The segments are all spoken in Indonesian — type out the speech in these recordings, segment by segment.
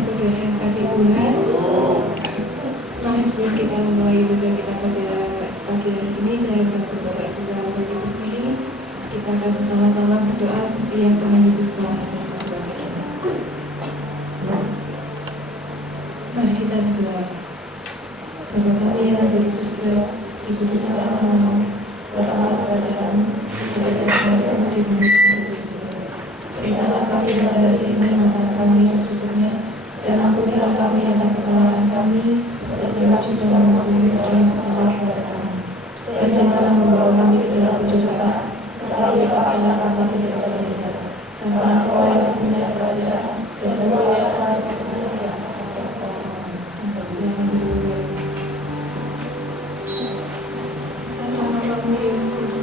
saudara yang kasih Tuhan, mari sebelum kita memulai ibadah kita pada pagi hari ini, saya membantu Bapak Ibu Saudara bagi berdiri. Kita akan bersama-sama berdoa seperti yang Tuhan Yesus telah ajarkan kepada kita. Mari kita berdoa. Bapa kami yang ada di surga, dikuduskanlah namamu, datanglah kerajaan-mu, dijadilah di bumi seperti di surga. Berikanlah kami pada hari ini makanan kami yang secukupnya, dan ampunilah kami akan kesalahan kami, seperti kami juga mengampuni orang yang bersalah kepada kami. Dan janganlah membawa kami ke dalam pencobaan, tetapi lepaskanlah kami daripada jahat. Karena Engkau yang punya kerajaan dan kuasa dan kemuliaan sampai selamanya. Sama namamu Yesus.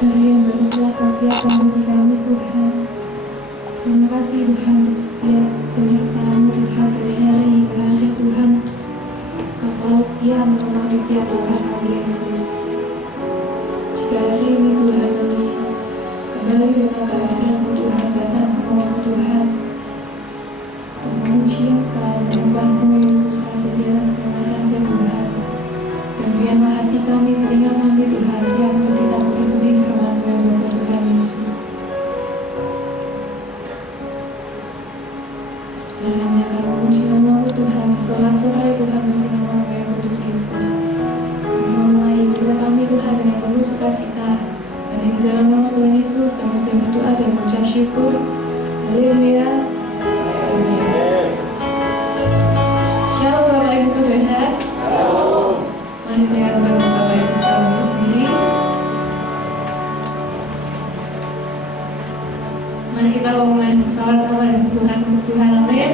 hari yang baru telah Kau siapkan bagi kami Tuhan. Terima kasih Tuhan untuk setiap penyertaan Tuhan dari hari hingga hari Tuhan. Kau selalu setia menemani setiap langkah kami Yesus. Jika hari ini Tuhan kami kembali dalam kehadiran Tuhan, datang ke Tuhan untuk memuji Engkau, menyembah-Mu Yesus, Raja di atas segala Raja Tuhan. Dan biarlah hati kami, telinga kami Tuhan siap untuk kita mengikuti firman-Mu yang Bapa Tuhan Yesus. Dan kami akan memuji nama-Mu Tuhan, bersorak-sorai Tuhan bagi nama-Mu yang kudus Yesus. Kami memulai ibadah kami Tuhan dengan penuh sukacita. Dan di dalam nama Tuhan Yesus kami mesti berdoa dan mengucap syukur. Haleluya. Shalom Bapak Ibu Saudara. Mari saya undang Bapak Ibu Saudara untuk berdiri. Mari kita memulai bersama-sama dan bersorak untuk Tuhan. Amin.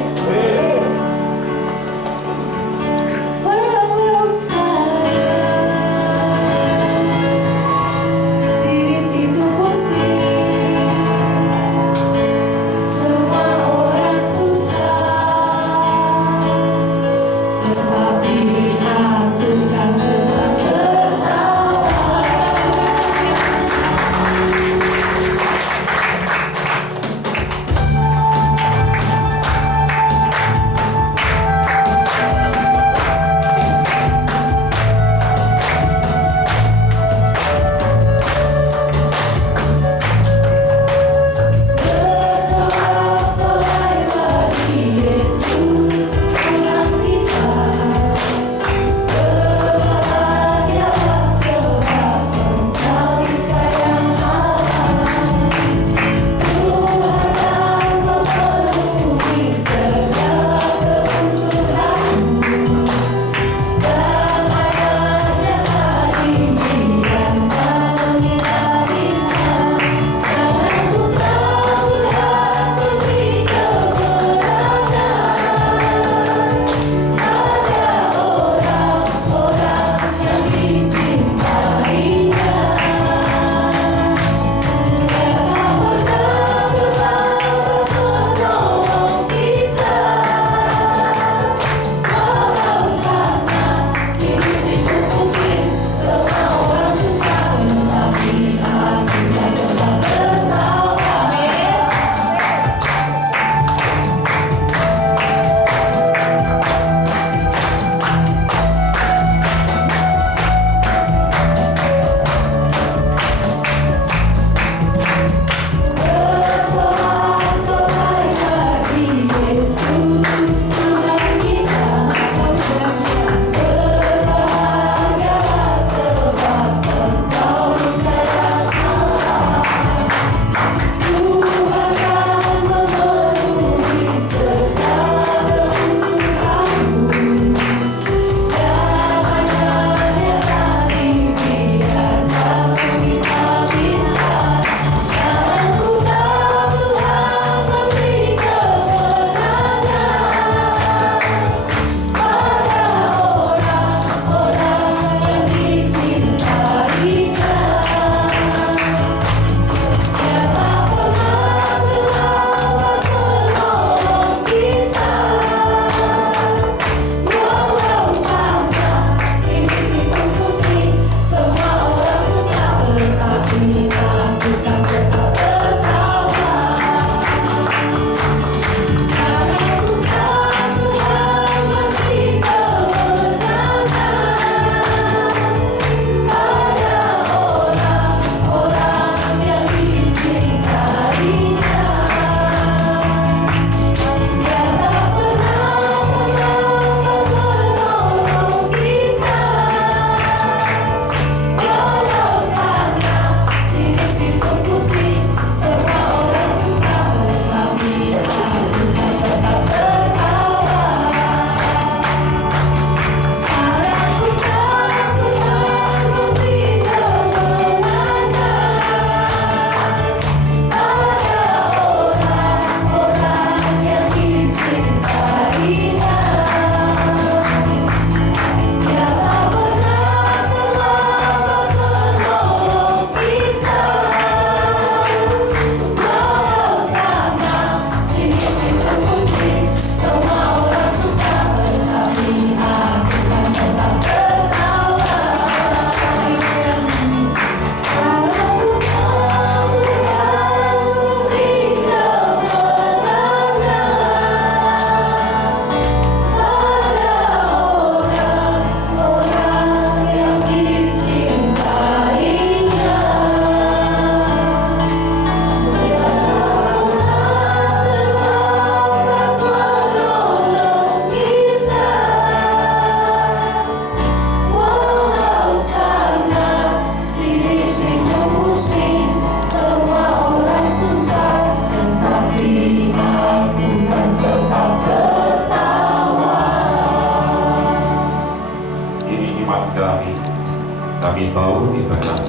Kami tahu di tengah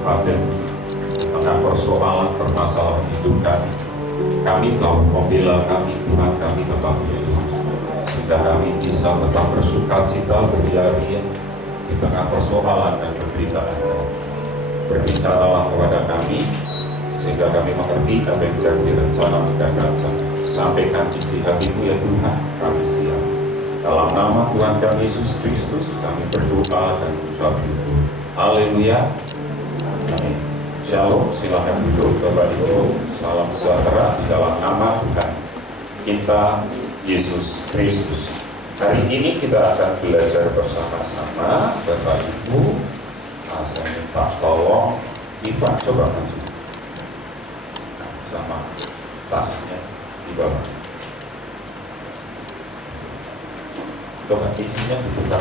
pandemi, tengah persoalan permasalahan hidup kami tahu membela kami, Tuhan kami tetap Yesus, sehingga kami bisa tetap bersuka cita beria-ria di tengah persoalan dan penderitaan kami. Berbicaralah kepada kami, sehingga kami mengerti apa yang jadi rencana dan rencana. Sampaikan isi hatimu ya Tuhan, kami siap. Dalam nama Tuhan kami Yesus Kristus, kami berdoa dan mengucap syukur. Haleluya. Amin. Shalom, silakan duduk Bapak Ibu. Salam sejahtera di dalam nama Tuhan kita Yesus Kristus. Hari ini kita akan belajar bersama-sama. Bapak Ibu, saya minta tolong Ivan coba maju. Sama tasnya di bawah. Coba isinya dibuka.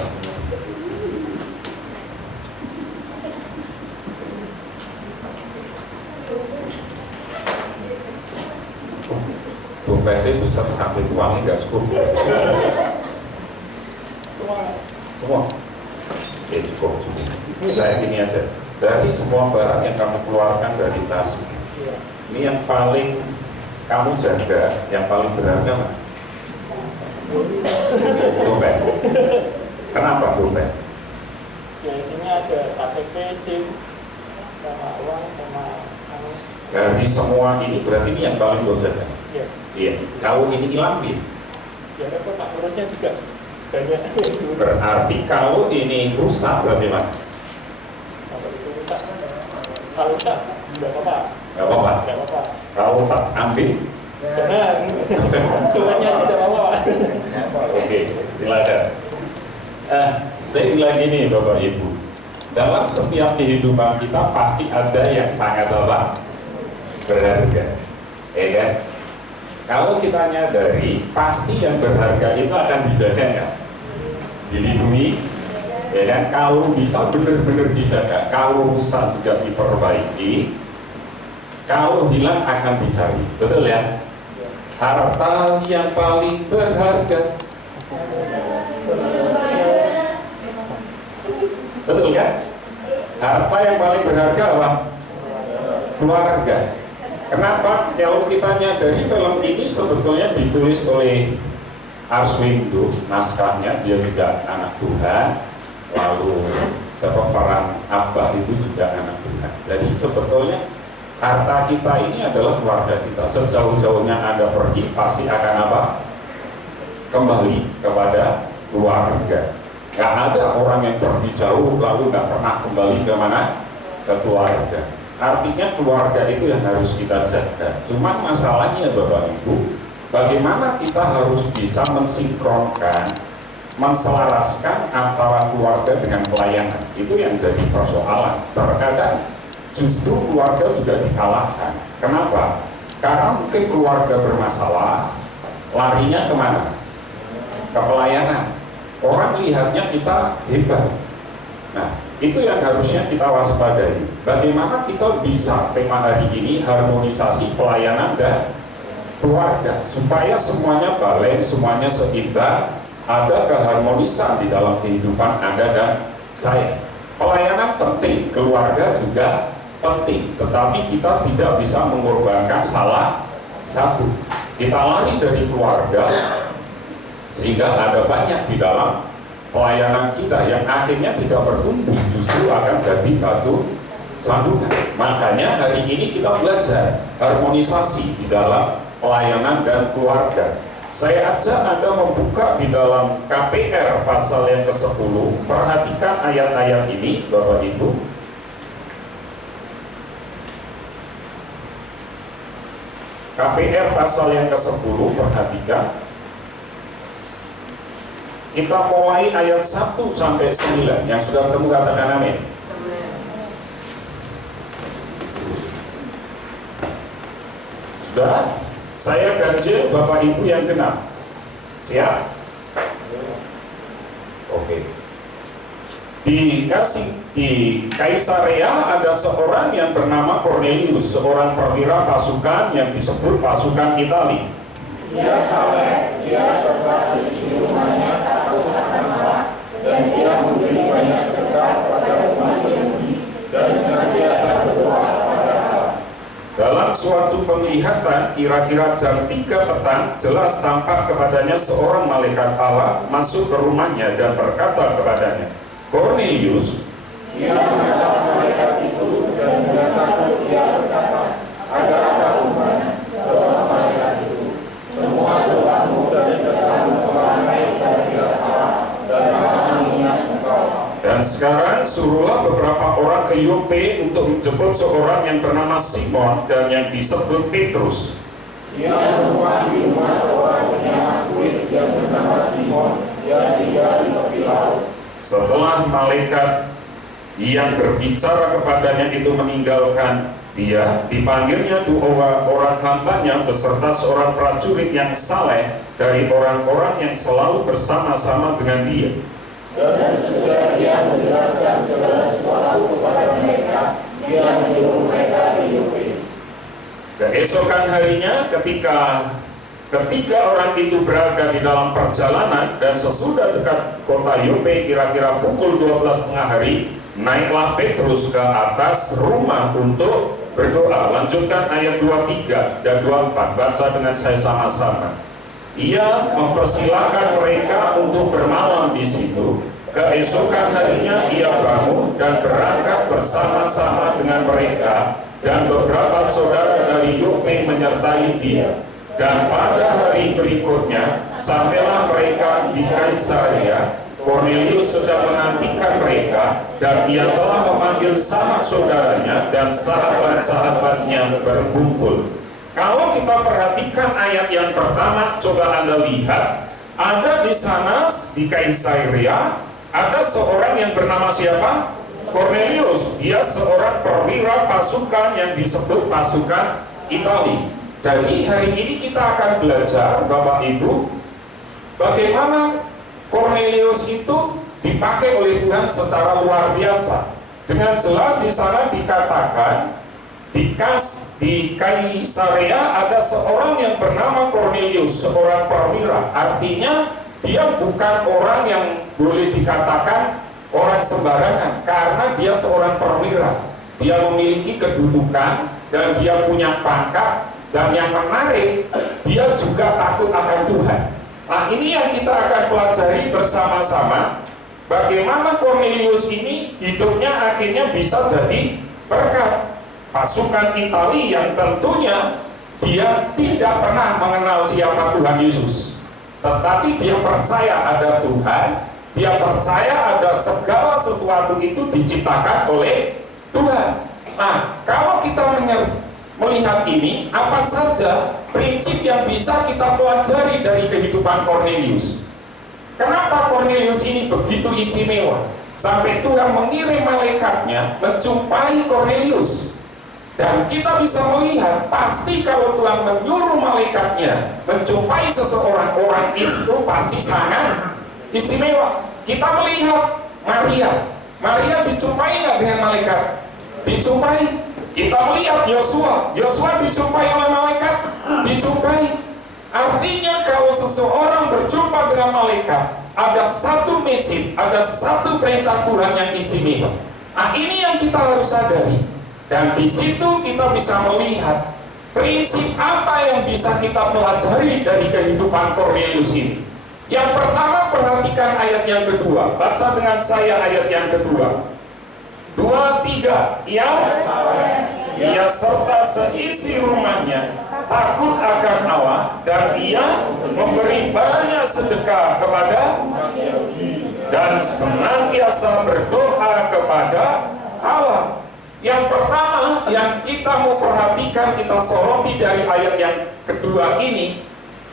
Dompetnya besar sampai uangnya nggak cukup. Semua. Oke, cukup. Saya gini aja. Dari semua barang yang kamu keluarkan dari tas, ini yang paling kamu jaga, yang paling berharga mana? Dompet. Kenapa dompet? Ya, di sini ada KTP, SIM, sama uang, sama Dari semua ini berarti ini yang paling kau jaga. Iya. Iya. Kalau ini hilang, Ya, kok tak urusnya juga banyak. berarti kalau ini rusak berarti mana? Kalau itu rusak, kalau rusak nggak apa-apa. Nggak apa-apa. Nggak apa-apa. Kalau tak ambil, Jangan. Tuhannya tidak apa-apa. oke, silakan. Saya bilang gini Bapak Ibu, dalam setiap kehidupan kita pasti ada yang sangat berharga, ya kan? Kalau kita nyadari, pasti yang berharga itu akan dijaga nggak? Dilindungi, ya kan? Kalau bisa benar-benar dijaga, kalau rusak juga diperbaiki, kalau hilang akan dicari, betul ya? Harta yang paling berharga, betul kan? Harta yang paling berharga apa? Keluarga. Kenapa? Kalau kita nyadari film ini sebetulnya ditulis oleh Arswindo, naskahnya dia juga anak Tuhan, lalu peran Abah itu juga anak Tuhan. Jadi sebetulnya harta kita ini adalah keluarga kita. Sejauh-jauhnya Anda pergi pasti akan apa? Kembali kepada keluarga. Gak ada orang yang pergi jauh lalu gak pernah kembali ke mana? Ke keluarga. Artinya keluarga itu yang harus kita jaga. Cuma masalahnya Bapak Ibu, bagaimana kita harus bisa mensinkronkan, menselaraskan antara keluarga dengan pelayanan. Itu yang jadi persoalan. Terkadang justru keluarga juga dikalahkan. Kenapa? Karena mungkin keluarga bermasalah, larinya kemana? Ke pelayanan. Orang lihatnya kita hebat. Nah, itu yang harusnya kita waspadai. Bagaimana kita bisa tema hari ini harmonisasi pelayanan dan keluarga supaya semuanya balance, semuanya seimbang, ada keharmonisan di dalam kehidupan Anda dan saya. Pelayanan penting, keluarga juga penting, tetapi kita tidak bisa mengorbankan salah satu. Kita lari dari keluarga sehingga ada banyak di dalam pelayanan kita yang akhirnya tidak bertumbuh, justru akan jadi batu sandungan. Makanya hari ini kita belajar harmonisasi di dalam pelayanan dan keluarga. Saya ajak Anda membuka di dalam KPR pasal yang ke-10. Perhatikan ayat-ayat ini Bapak Ibu. KPR pasal yang ke-10, perhatikan. Kita mulai ayat 1 sampai 9. Yang sudah ketemu katakan amin. Sudah? Saya ganjil Bapak Ibu yang genap. Siap? Oke. Di Kaisarea ada seorang yang bernama Cornelius, seorang perwira pasukan yang disebut pasukan Itali. Dia saleh, dia berbakti di rumahnya tak tahu kata malah, dan dia memberi banyak sedekah kepada umat Selatan, kira-kira jam 3 petang, jelas tampak kepadanya seorang malaikat Allah masuk ke rumahnya dan berkata kepadanya, Cornelius. Ia menatap malaikat itu dan dia takut. Dia berkata, ada apa Tuhan? Jawab malaikat itu, semua doamu dan sesamu telah naik ke hadirat Allah dan Allah mengingat engkau. Dan sekarang suruhlah beberapa orang ke Yope untuk menjemput seorang yang bernama Simon dan yang disebut Petrus. Ia menumpang di rumah seorang penyamak kulit yang bernama Simon yang tinggal di tepi laut. Setelah malaikat yang berbicara kepadanya itu meninggalkan dia, dipanggilnya dua orang hambanya beserta seorang prajurit yang saleh dari orang-orang yang selalu bersama-sama dengan dia. Dan sesudah dia menjelaskan segala sesuatu kepada mereka, dia menyuruh mereka ke Yope. Keesokan harinya ketika orang itu berada di dalam perjalanan dan sesudah dekat kota Yope kira-kira pukul 12 tengah hari, naiklah Petrus ke atas rumah untuk berdoa. Lanjutkan ayat 23 dan 24, baca dengan saya sama-sama. Ia mempersilahkan mereka untuk bermalam di situ. Keesokan harinya ia bangun dan berangkat bersama-sama dengan mereka, dan beberapa saudara dari Yope menyertai dia. Dan pada hari berikutnya sampailah mereka di Kaisarea. Cornelius sedang menantikan mereka, dan ia telah memanggil sanak saudaranya dan sahabat-sahabatnya berkumpul. Kalau kita perhatikan ayat yang pertama, coba Anda lihat, ada di sana di Kaisarea ada seorang yang bernama siapa? Cornelius. Dia seorang perwira pasukan yang disebut pasukan Itali. Jadi hari ini kita akan belajar, Bapak Ibu, bagaimana Cornelius itu dipakai oleh Tuhan secara luar biasa. Dengan jelas di sana dikatakan di Kaisarea ada seorang yang bernama Cornelius, seorang perwira. Artinya dia bukan orang yang boleh dikatakan orang sembarangan, karena dia seorang perwira. Dia memiliki kedudukan dan dia punya pangkat, dan yang menarik, dia juga takut akan Tuhan. Nah, ini yang kita akan pelajari bersama-sama, bagaimana Cornelius ini hidupnya akhirnya bisa jadi berkat. Pasukan Itali yang tentunya dia tidak pernah mengenal siapa Tuhan Yesus, tetapi dia percaya ada Tuhan, dia percaya ada segala sesuatu itu diciptakan oleh Tuhan. Nah, kalau kita melihat ini, apa saja prinsip yang bisa kita pelajari dari kehidupan Cornelius? Kenapa Cornelius ini begitu istimewa sampai Tuhan mengirim malaikatnya menjumpai Cornelius? Dan kita bisa melihat, pasti kalau Tuhan menyuruh malaikatnya menjumpai seseorang, orang itu pasti sangat istimewa. Kita melihat Maria dijumpai nggak dengan malaikat? Dijumpai. Kita melihat Yosua dijumpai oleh malaikat? Dijumpai. Artinya kalau seseorang berjumpa dengan malaikat, ada satu misi, ada satu perintah Tuhan yang istimewa. Nah, ini yang kita harus sadari. Dan di situ kita bisa melihat prinsip apa yang bisa kita pelajari dari kehidupan Cornelius ini. Yang pertama, perhatikan ayat yang kedua. Baca dengan saya ayat yang kedua. 2, 3. Ia serta seisi rumahnya takut akan Allah, dan ia memberi banyak sedekah kepada dan senantiasa berdoa kepada Allah. Yang pertama yang kita mau perhatikan, kita soroti dari ayat yang kedua ini,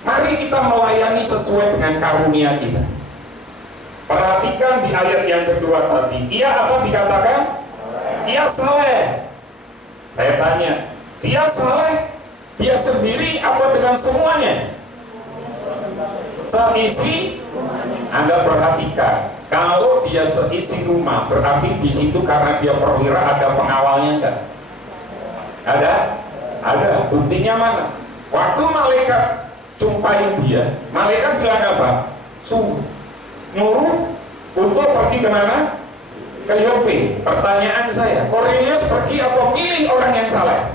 mari kita melayani sesuai dengan karunia kita. Perhatikan di ayat yang kedua tadi, ia apa dikatakan? Ia saleh. Saya tanya, dia saleh, dia sendiri atau dengan semuanya? Seisi. Anda perhatikan, kalau dia seisi rumah, berarti di situ karena dia perwira ada pengawalnya enggak? Ada. Buktinya mana? Waktu malaikat jumpai dia, malaikat bilang apa? Nyuruh untuk pergi kemana? Ke Yope. Pertanyaan saya, Cornelius pergi atau milih orang yang saleh?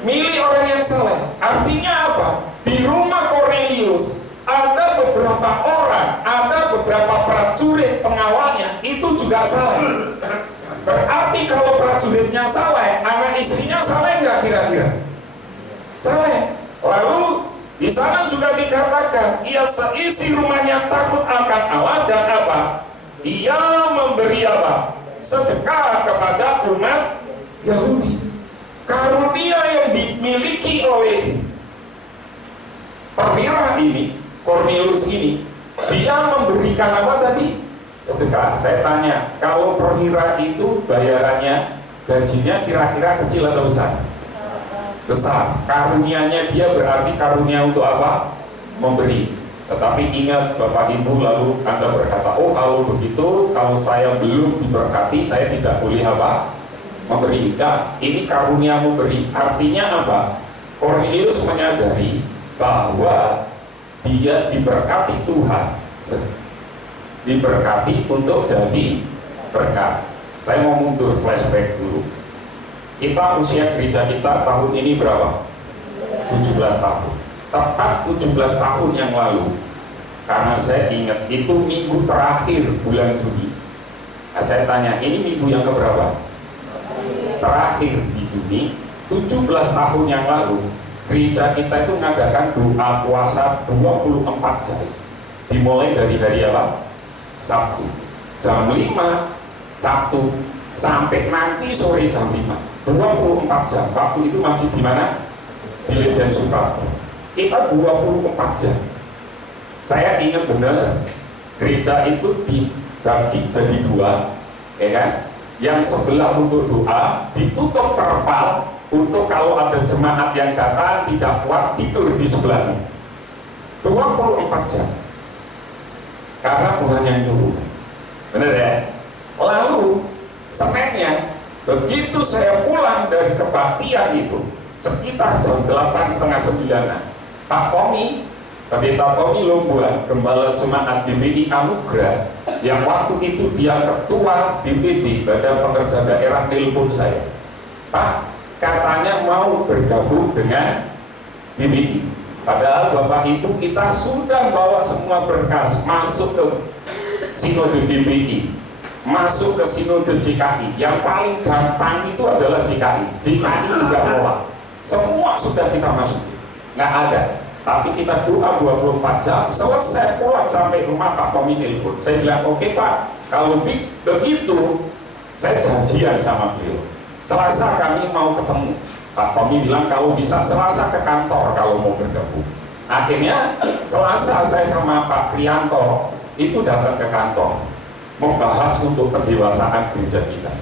Milih orang yang saleh. Artinya apa? Di rumah Kornelius ada beberapa orang, ada beberapa prajurit pengawalnya itu juga saleh. Berarti kalau prajuritnya saleh, anak istrinya saleh nggak kira-kira? Saleh. Lalu di sana juga dikatakan, ia seisi rumahnya takut akan Allah dan apa? Ia memberi apa? Sedekah kepada umat Yahudi. Karunia yang dimiliki oleh perwira ini, Kornelius ini, dia memberikan apa tadi? Sedekah. Saya tanya, kalau perwira itu bayarannya, gajinya kira-kira kecil atau besar? Besar. Karunianya dia berarti karunia untuk apa? Memberi. Tetapi ingat Bapak Ibu, lalu Anda berkata, oh kalau begitu, kalau saya belum diberkati, saya tidak boleh apa? Memberi. Nah, ini karunia memberi. Artinya apa? Kornelius menyadari bahwa dia diberkati Tuhan, diberkati untuk jadi berkat. Saya mau mundur flashback dulu. Kita usia gereja kita tahun ini berapa? 17 tahun. Tepat 17 tahun yang lalu, karena saya ingat itu minggu terakhir bulan Juni. Nah, saya tanya, ini minggu yang keberapa? Terakhir di Juni. 17 tahun yang lalu gereja kita itu mengadakan doa puasa 24 jam. Dimulai dari hari apa? Sabtu jam 5 Sabtu sampai nanti sore jam 5, 24 jam. Waktu itu masih di mana? Di Lejen Suprapto. Kita 24 jam. Saya ingat benar, gereja itu dibagi jadi dua, ya kan? Yang sebelah untuk doa, ditutup terpal untuk kalau ada jemaat yang datang tidak kuat tidur di sebelahnya. 24 jam. Karena Tuhan yang nyuruh. Benar ya? Lalu Seninnya, begitu saya pulang dari kebaktian itu sekitar jam 8:30-9, Pak Tommy, Pendeta Tommy Lombuan, Gembala Jemaat GBI Anugerah, yang waktu itu dia ketua BPD, Badan Pekerja Daerah, telepon saya, Pak, katanya mau bergabung dengan GBI. Padahal Bapak Ibu kita sudah bawa semua berkas masuk ke Sinode GBI, masuk ke Sinode JKI. Yang paling gampang itu adalah JKI. JKI juga nolak. Semua sudah kita masukin, nggak ada. Tapi kita doa 24 jam, selesai pulang sampai rumah Pak Tommy nelpon. Saya bilang, oke Pak, kalau begitu saya janjian sama beliau. Selasa kami mau ketemu. Pak Tommy bilang kalau bisa Selasa ke kantor kalau mau bergabung. Akhirnya Selasa saya sama Pak Krianto itu datang ke kantor membahas untuk pendewasaan gereja kita.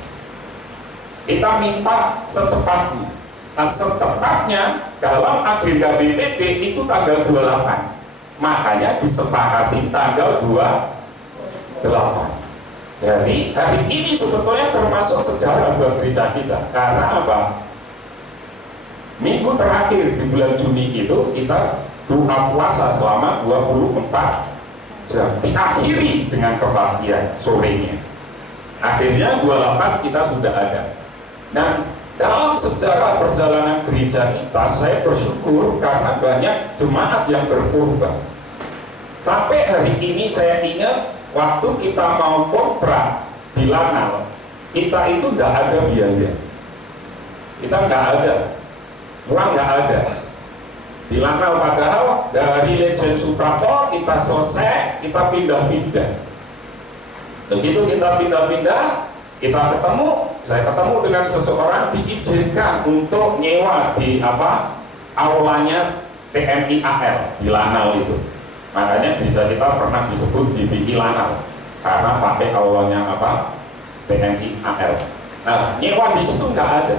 Kita minta secepatnya. Nah, secepatnya dalam agenda BPD itu tanggal 28. Makanya disepakati tanggal 28. Jadi hari ini sebetulnya termasuk sejarah buat gereja kita. Karena apa? Minggu terakhir di bulan Juni itu kita doa puasa selama 24 jam. Diakhiri dengan kebaktian sorenya. Akhirnya 28 kita sudah ada. Dan dalam sejarah perjalanan gereja kita, saya bersyukur karena banyak jemaat yang berkorban. Sampai hari ini saya ingat waktu kita mau kontrak di Lanal, kita itu tidak ada biaya. Kita nggak ada, uang nggak ada. Di Lanal padahal dari Lejen Suprapto kita selesai, kita pindah-pindah. Begitu kita pindah-pindah, kita ketemu, saya ketemu dengan seseorang diizinkan untuk nyewa di aulanya TNI AL di Lanal itu. Makanya bisa kita pernah disebut GBI Lanal karena pakai aulanya TNI AL. Nah, nyewa di situ nggak ada.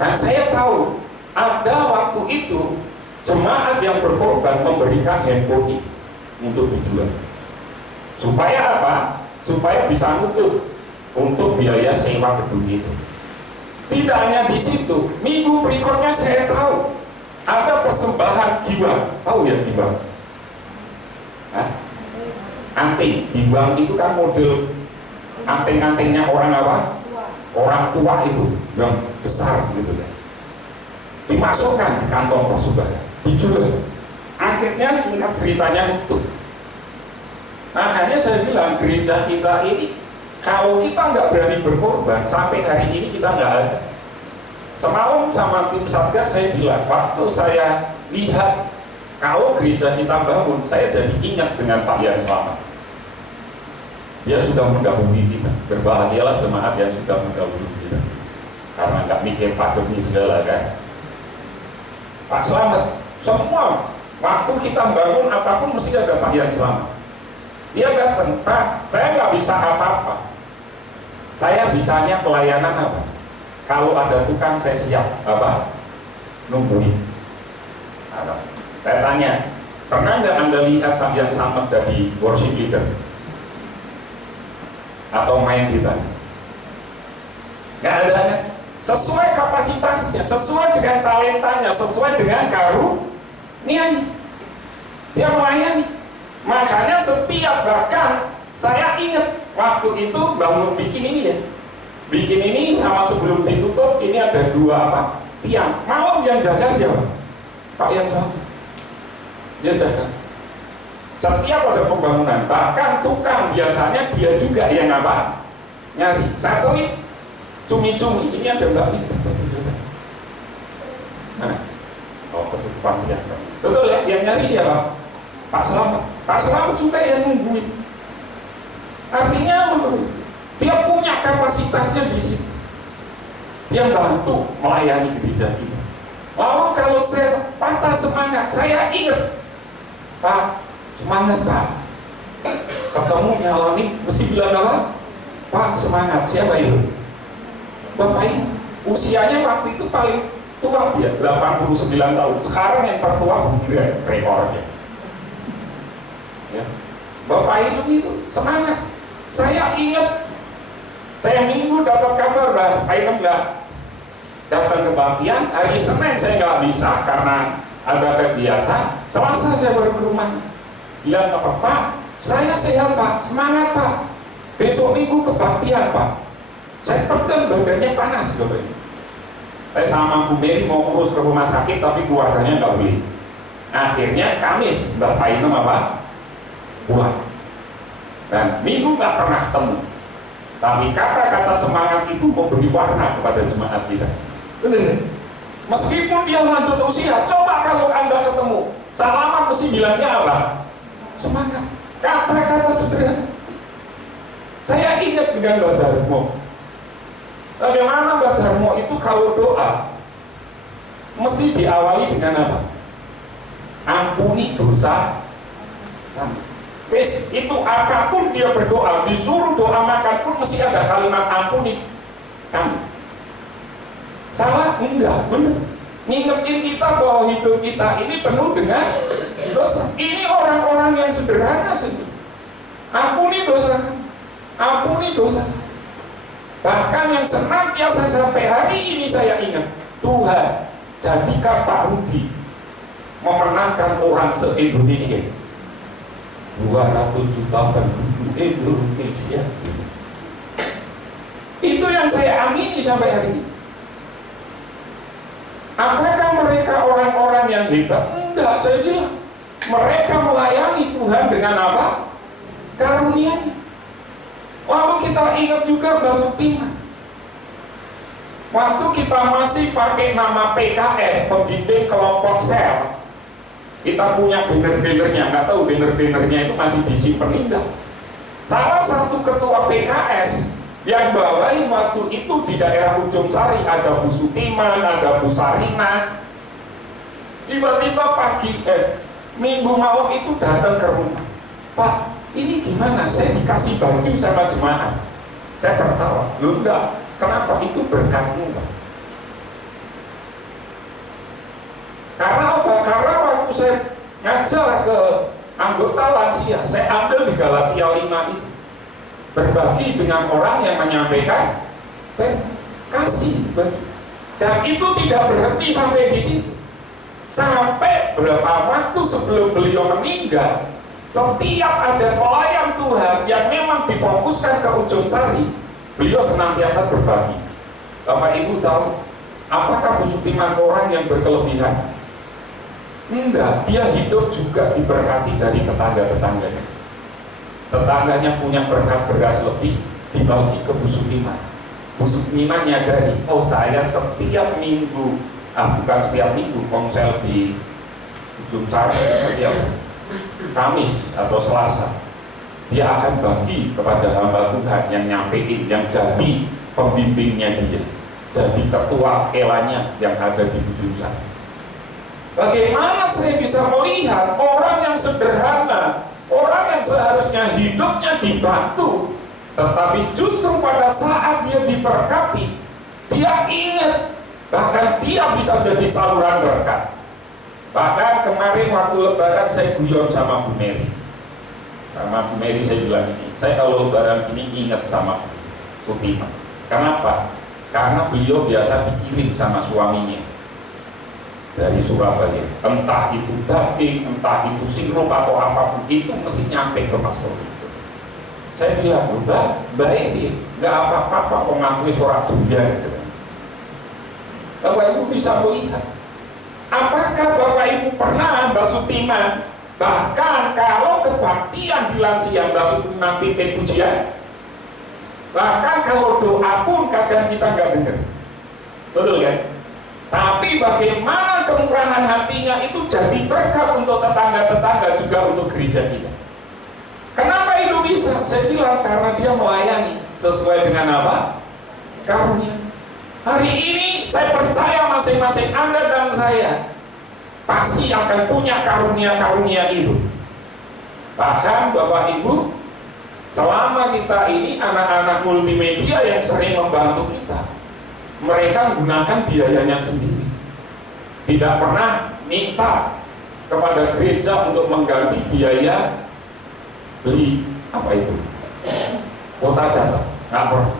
Nah, saya tahu ada waktu itu jemaat yang berkorban memberikan handphone ini untuk dijual. Supaya apa? Supaya bisa nutup untuk biaya sewa gedung itu. Tidak hanya di situ, minggu berikutnya saya tahu ada persembahan giwang. Tahu ya giwang? Anting. Giwang itu kan model anting-antingnya orang apa? Orang tua itu yang besar gitu kan. dimasukkan di kantong persaudaraan, dijual. Akhirnya singkat ceritanya utuh. Makanya saya bilang gereja kita ini, kalau kita nggak berani berkorban, sampai hari ini kita nggak ada. Semalam sama tim Satgas saya bilang, waktu saya lihat kalau gereja kita bangun, saya jadi ingat dengan Pak Yan Slamet. Dia sudah mendahului kita. Berbahagialah jemaat yang sudah mendahului kita, karena nggak mikir pandemi segala kan. Pak Slamet, semua waktu kita bangun apapun mesti ada Pak Yan Slamet. Dia datang, Pak, saya nggak bisa apa-apa. Saya bisanya pelayanan apa? Kalau ada tukang saya siap apa? Nungguin. Saya tanya, pernah nggak Anda lihat Pak Yan Slamet dari worship leader? Atau main gitar? Nggak ada kan? Sesuai kapasitasnya, sesuai dengan talentanya, sesuai dengan karunianya. Dia melayani. Makanya setiap, bahkan saya ingat waktu itu bangun bikin ini ya. Bikin ini sama sebelum ditutup, ini ada 2 tiang. Malam yang jaga siapa? Pak Yan Slamet. Dia jaga. Setiap ada pembangunan, bahkan tukang biasanya dia juga yang nyari. Satelit, cumi-cumi, ini ada Mbak Lita. Nah, ketutupan tiang. Betul ya, yang nyari siapa? Pak Slamet. Pak Slamet juga yang nungguin. Artinya menurut dia punya kapasitasnya di situ. Dia bantu melayani gereja ini. Lalu kalau saya patah semangat, saya ingat, Pak, semangat Pak. Ketemu nyalani, mesti bilang apa? Pak, semangat. Siapa itu? Bapak ini usianya waktu itu paling tua dia, 89 tahun. Sekarang yang tertua begini rekornya. Ya. Bapak itu semangat. Saya ingat, saya Minggu dapat kabar, Pak Inem nggak datang kebaktian. Hari Senin saya nggak bisa karena ada kegiatan. Selasa saya baru ke rumah. Bilang apa, Pak, saya sehat Pak, semangat Pak. Besok Minggu kebaktian Pak. Saya pegang badannya panas Bapak. Saya sama Bu Mary mau urus ke rumah sakit, tapi keluarganya nggak boleh. Akhirnya Kamis Bapak Inem pulang. Dan Minggu nggak pernah ketemu. Tapi kata-kata semangat itu memberi warna kepada jemaat kita. Benar. Meskipun dia lanjut usia, coba kalau Anda ketemu, salaman mesti bilangnya apa? Semangat. Kata-kata sederhana. Saya ingat dengan Mbak Darmo. Bagaimana Mbak Darmo itu kalau doa mesti diawali dengan apa? Ampuni dosa kami. Wes, itu apapun dia berdoa, disuruh doa makan pun mesti ada kalimat ampuni kami. Salah? Enggak, benar. Ngingetin kita bahwa hidup kita ini penuh dengan dosa. Ini orang-orang yang sederhana saja. Ampuni dosa, ampuni dosa. Bahkan yang senantiasa sampai hari ini saya ingat, Tuhan, jadikan Pak Rudi memenangkan orang se-Indonesia. 200 juta penduduk Indonesia. Itu yang saya amini sampai hari ini. Apakah mereka orang-orang yang hebat? Enggak, saya bilang mereka melayani Tuhan dengan apa? Karunia-Nya. Lalu kita ingat juga Mbak Sutima. Waktu kita masih pakai nama PKS, pembimbing kelompok sel, kita punya banner-bannernya, nggak tahu banner-bannernya itu masih disimpan indah. Salah satu ketua PKS yang bawain waktu itu di daerah Ujung Sari, ada Bu Sutiman, ada Bu Sarina. Tiba-tiba Minggu malam itu datang ke rumah. Pak, ini gimana? Saya dikasih baju sama jemaat. Saya tertawa. Loh enggak, kenapa? Itu berkatmu Pak. Karena apa? Karena waktu saya ngajar ke anggota lansia, saya ambil di Galatia 5 itu, berbagi dengan orang yang menyampaikan kasih. Dan itu tidak berhenti sampai di situ. Sampai berapa waktu sebelum beliau meninggal, setiap ada pelayan Tuhan yang memang difokuskan ke Ujung Sari, beliau senantiasa berbagi. Bapak Ibu tahu, Apakah Bu Sutiman orang yang berkelebihan? Enggak, dia hidup juga diberkati dari tetangga-tetangganya. Tetangganya punya berkat beras lebih, dibagi ke Bu Sutiman. Bu Sutiman nyadari, oh saya setiap minggu, bukan setiap minggu, konsel di Ujung Sari setiap Kamis atau Selasa, dia akan bagi kepada hamba Tuhan yang nyampein, yang jadi pembimbingnya dia, jadi ketua elanya yang ada di Ujung Sari. Bagaimana saya bisa melihat orang yang sederhana, orang yang seharusnya hidupnya dibantu, tetapi justru pada saat dia diberkati, dia ingat, bahkan dia bisa jadi saluran berkat. Bahkan kemarin waktu lebaran saya guyon sama Bu Mary. Sama Bu Mary saya bilang ini, saya kalau lebaran ini ingat sama Sutiman. Kenapa? Karena beliau biasa dikirim sama suaminya dari Surabaya, entah itu daging, entah itu sirup atau apapun, itu mesti nyampe ke paspor itu. Saya bilang, Mbak ini nggak apa-apa kok ngakui surat dunia gitu. Bapak Ibu bisa melihat, apakah Bapak Ibu pernah Mbak Sutiman, bahkan kalau kebaktian di lansia Mbak Sutiman pimpin pujian, bahkan kalau doa pun kadang kita nggak dengar, betul kan? Tapi bagaimana kemurahan hatinya itu jadi berkat untuk tetangga-tetangga, juga untuk gereja kita. Kenapa itu bisa? Saya bilang karena dia melayani sesuai dengan apa? Karunia. Hari ini saya percaya masing-masing Anda dan saya pasti akan punya karunia-karunia itu. Bahkan Bapak Ibu, selama kita ini anak-anak multimedia yang sering membantu kita, mereka menggunakan biayanya sendiri, tidak pernah minta kepada gereja untuk mengganti biaya beli apa itu kuota data, nggak pernah.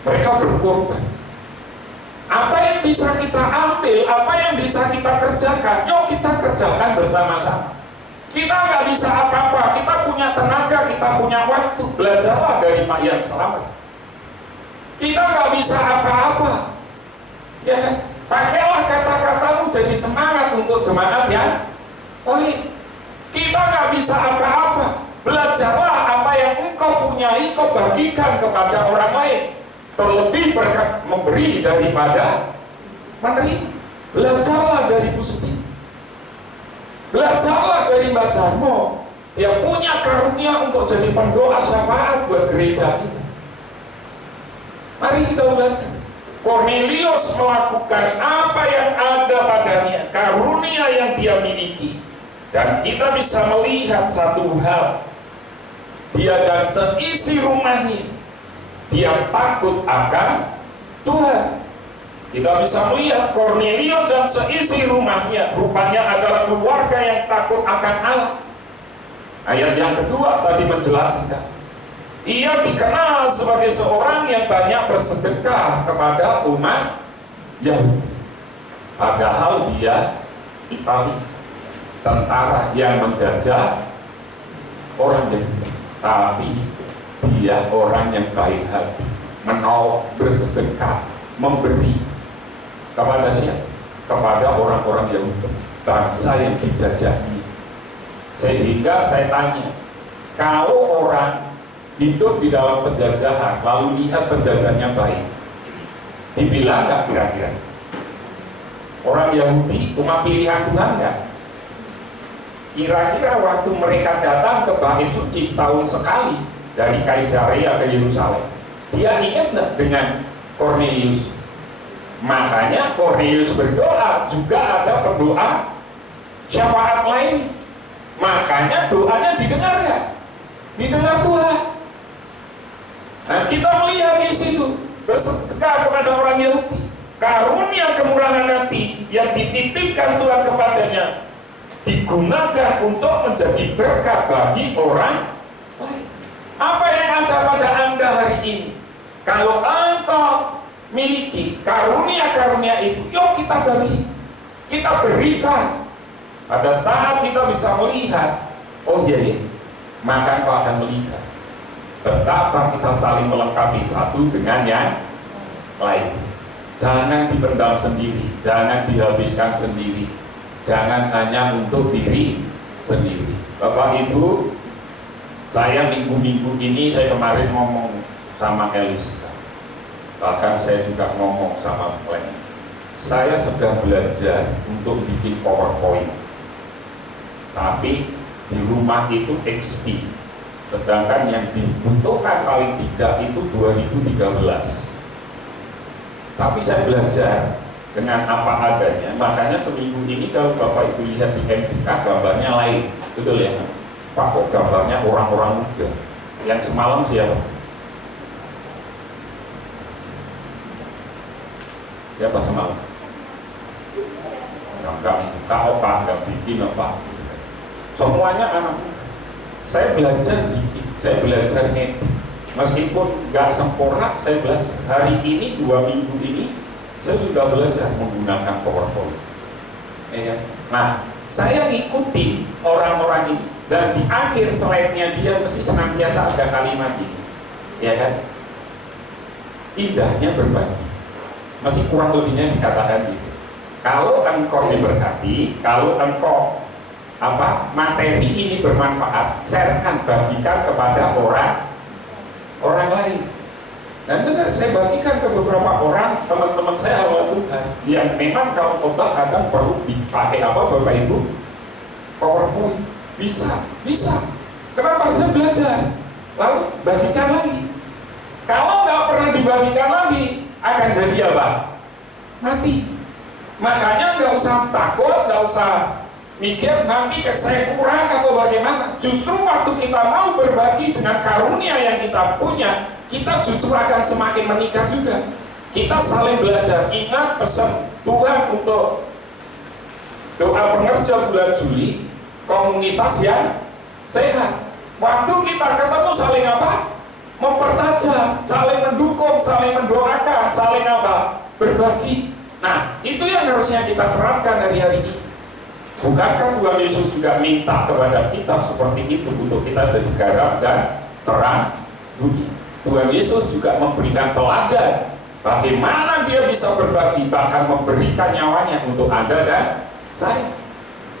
Mereka berkorban. Apa yang bisa kita ambil, apa yang bisa kita kerjakan, yuk kita kerjakan bersama-sama. Kita nggak bisa apa-apa, kita punya tenaga, kita punya waktu, belajarlah dari Pak Yan Selamat. Kita nggak bisa apa-apa, ya kan? Pakailah kata-katamu jadi semangat untuk jemaat ya. Kita nggak bisa apa-apa, belajarlah apa yang engkau punyai, kau bagikan kepada orang lain. Terlebih berkat memberi daripada menerima. Belajarlah dari Bu Sutiman, belajarlah dari Mbak Darmo. Dia punya karunia untuk jadi pendoa syafaat buat gereja kita. Mari kita belajar. Cornelius melakukan apa yang ada padanya, karunia yang dia miliki. Dan kita bisa melihat satu hal, dia dan seisi rumahnya, dia takut akan Tuhan. Kita bisa melihat Cornelius dan seisi rumahnya, rupanya adalah keluarga yang takut akan Allah. Ayat yang kedua tadi menjelaskan, ia dikenal sebagai seorang yang banyak bersedekah kepada umat Yahudi. Padahal dia Itali, tentara yang menjajah orang Yahudi. Tapi dia orang yang baik hati, menolong, bersedekah, memberi kepada siapa? Kepada orang-orang Yahudi, bangsa yang dijajahi. Sehingga saya tanya, kalau orang hidup di dalam penjajahan, lalu lihat penjajahnya baik, dibilang nggak kira-kira orang Yahudi umat pilihan Tuhan nggak? Kira-kira waktu mereka datang ke Bait Suci setahun sekali dari Kaisarea ke Yerusalem, dia ingat nggak dengan Cornelius? Makanya Cornelius berdoa, juga ada pendoa syafaat lain. Makanya doanya didengar nggak? Didengar Tuhan. Nah, kita melihat di situ bersedekah kepada orang Yahudi, karunia kemurahan hati yang dititipkan Tuhan kepadanya digunakan untuk menjadi berkat bagi orang lain. Apa yang ada pada Anda hari ini? Kalau engkau miliki karunia-karunia itu, yuk kita bagi, kita berikan. Pada saat kita bisa melihat, oh iya, maka kau akan melihat betapa kita saling melengkapi satu dengan yang lain. Jangan dipendam sendiri, jangan dihabiskan sendiri, jangan hanya untuk diri sendiri. Bapak Ibu, saya minggu-minggu ini, saya kemarin ngomong sama Elis, bahkan saya juga ngomong sama Glenn. Saya sedang belajar untuk bikin PowerPoint, tapi di rumah itu XP, sedangkan yang dibutuhkan paling tidak itu 2013. Tapi saya belajar dengan apa adanya, makanya seminggu ini kalau Bapak Ibu lihat di MPK gambarnya lain, betul ya? Pak, kok gambarnya orang-orang muda? Yang semalam siapa? Siapa semalam? Yang nggak buka apa, nggak bikin apa? Semuanya anak muda. Saya belajar bikin, saya belajar ngedit. Meskipun nggak sempurna, saya belajar. Hari ini, 2 minggu ini, saya sudah belajar menggunakan PowerPoint. Ya. Nah, saya ngikuti orang-orang ini, dan di akhir slide-nya dia mesti senantiasa ada kalimat ini, ya kan? Indahnya berbagi. Masih kurang lebihnya dikatakan gitu. Kalau engkau diberkati, kalau engkau materi ini bermanfaat, sharekan, bagikan kepada orang lain. Dan benar, saya bagikan ke beberapa orang, teman-teman saya hamba Tuhan, yang memang kalau khotbah kadang perlu dipakai Bapak Ibu? PowerPoint. Bisa. Kenapa? Saya belajar, lalu bagikan lagi. Kalau nggak pernah dibagikan lagi, akan jadi apa? Mati. Makanya nggak usah takut, nggak usah mikir nanti saya kurang atau bagaimana. Justru waktu kita mau berbagi dengan karunia yang kita punya, kita justru akan semakin meningkat juga. Kita saling belajar. Ingat pesan Tuhan untuk doa pengerja bulan Juli, komunitas yang sehat. Waktu kita ketemu saling mempertajam, saling mendukung, saling mendoakan, saling berbagi. Nah, itu yang harusnya kita terapkan hari-hari ini. Bukankah Tuhan Yesus juga minta kepada kita seperti itu untuk kita jadi garam dan terang dunia? Tuhan Yesus juga memberikan teladan bagaimana dia bisa berbagi, bahkan memberikan nyawanya untuk Anda dan saya.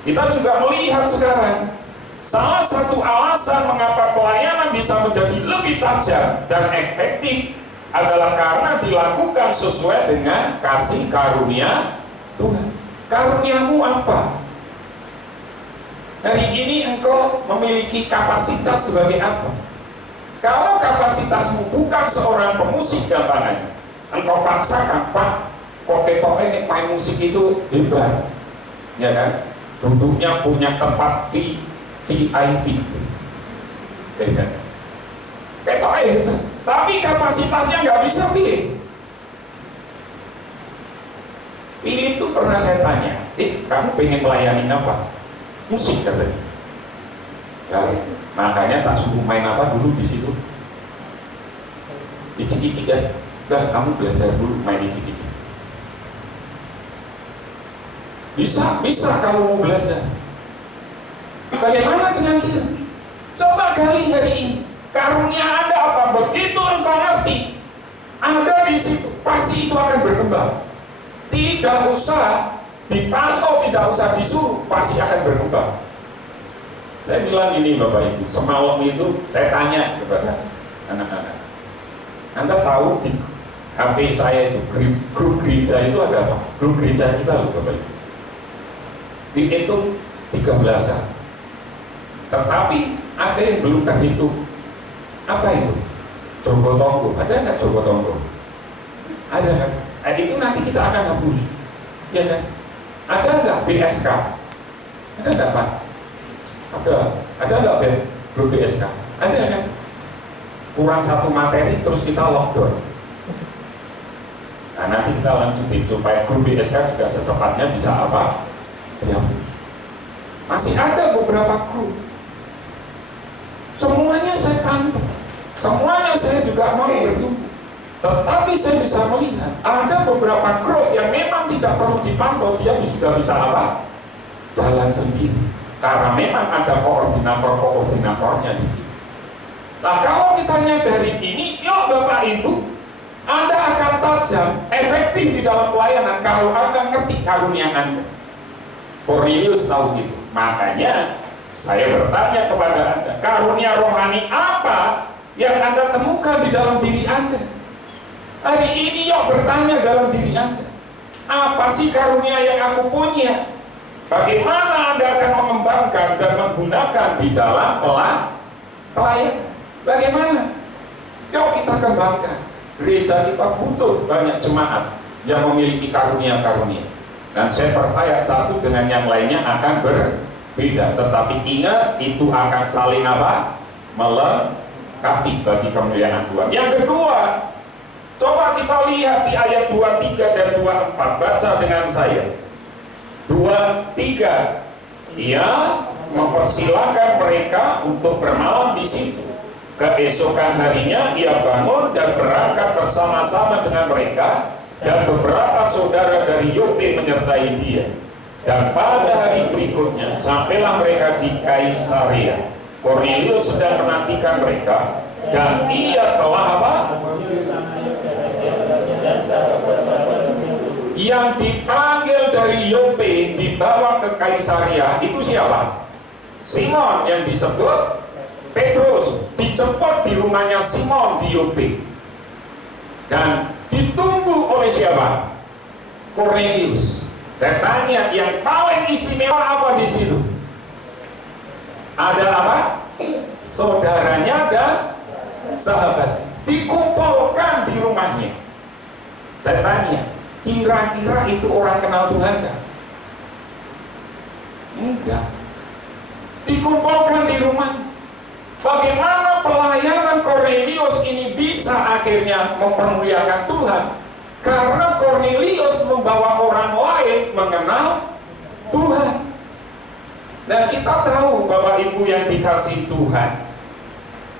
Kita juga melihat sekarang salah satu alasan mengapa pelayanan bisa menjadi lebih tajam dan efektif adalah karena dilakukan sesuai dengan kasih karunia Tuhan. Karuniamu apa? Hari ini engkau memiliki kapasitas sebagai apa? Kalau kapasitasmu bukan seorang pemusik gampangannya, engkau paksakan, Pak, kok ketoknya main musik itu hebat, ya kan? Duduknya punya tempat VIP, ya kan? Ketoknya hebat, tapi kapasitasnya nggak bisa pilih. Philip tuh pernah saya tanya, kamu pengen melayani apa? Musik katanya. Ya, makanya tak suruh main apa dulu di situ. Icik-icik ya. Udah, kamu belajar dulu main icik-icik. Bisa kalau mau belajar. Bagaimana dengan kita? Coba kali hari ini. Karunia Anda apa? Begitu engkau ngerti, ada di situ, pasti itu akan berkembang. Tidak usah dipantau, tidak usah disuruh, pasti akan berkembang. Saya bilang ini Bapak Ibu, semalam itu saya tanya kepada anak-anak, Anda tahu di HP saya itu grup gereja itu ada apa? Grup gereja kita loh Bapak Ibu, dihitung 13-an, tetapi ada yang belum terhitung. Apa itu? Jogotongo. Ada nggak Jogotongo? Ada kan? Itu nanti kita akan hapus, ya kan? Ada nggak BSK? Ada nggak Pak? Ada nggak grup BSK? Ada kan? Kurang satu materi terus kita lockdown. Nah, nanti kita lanjutin supaya grup BSK juga secepatnya bisa dihapus. Masih ada beberapa grup. Semuanya saya pantau, semuanya saya juga mau bertumbuh. Tetapi saya bisa melihat ada beberapa grup yang memang tidak perlu dipantau, dia sudah bisa jalan sendiri. Karena memang ada koordinatornya di sini. Nah, kalau kita nyadarin ini, yuk Bapak Ibu, Anda akan tahu tajam, efektif di dalam pelayanan kalau Anda ngerti karunia Anda. Cornelius tahu gitu. Makanya saya bertanya kepada Anda, karunia rohani apa yang Anda temukan di dalam diri Anda? Hari ini yuk bertanya dalam diri Anda, apa sih karunia yang aku punya? Bagaimana Anda akan mengembangkan dan menggunakan di dalam pelayanan? Bagaimana? Yuk kita kembangkan. Gereja kita butuh banyak jemaat yang memiliki karunia-karunia. Dan saya percaya satu dengan yang lainnya akan berbeda. Tetapi ingat, itu akan saling apa? Melengkapi bagi kemuliaan Tuhan. Yang kedua, coba kita lihat di ayat 23 dan 24. Baca dengan saya. 23. Ia mempersilahkan mereka untuk bermalam di situ. Keesokan harinya ia bangun dan berangkat bersama-sama dengan mereka, dan beberapa saudara dari Yope menyertai dia. Dan pada hari berikutnya sampailah mereka di Kaisarea. Cornelius sedang menantikan mereka, dan ia telah apa? Yang dipanggil dari Yope dibawa ke Kaisarea itu siapa? Simon yang disebut Petrus, dijemput di rumahnya Simon di Yope. Dan ditunggu oleh siapa? Cornelius. Saya tanya, yang paling istimewa apa di situ? Ada apa? Saudaranya dan sahabat dikumpulkan di rumahnya. Saya tanya, kira-kira itu orang kenal Tuhan enggak? Enggak. Dikumpulkan di rumah. Bagaimana pelayanan Cornelius ini bisa akhirnya mempermuliakan Tuhan? Karena Cornelius membawa orang lain mengenal Tuhan. Dan kita tahu Bapak Ibu yang dikasihi Tuhan,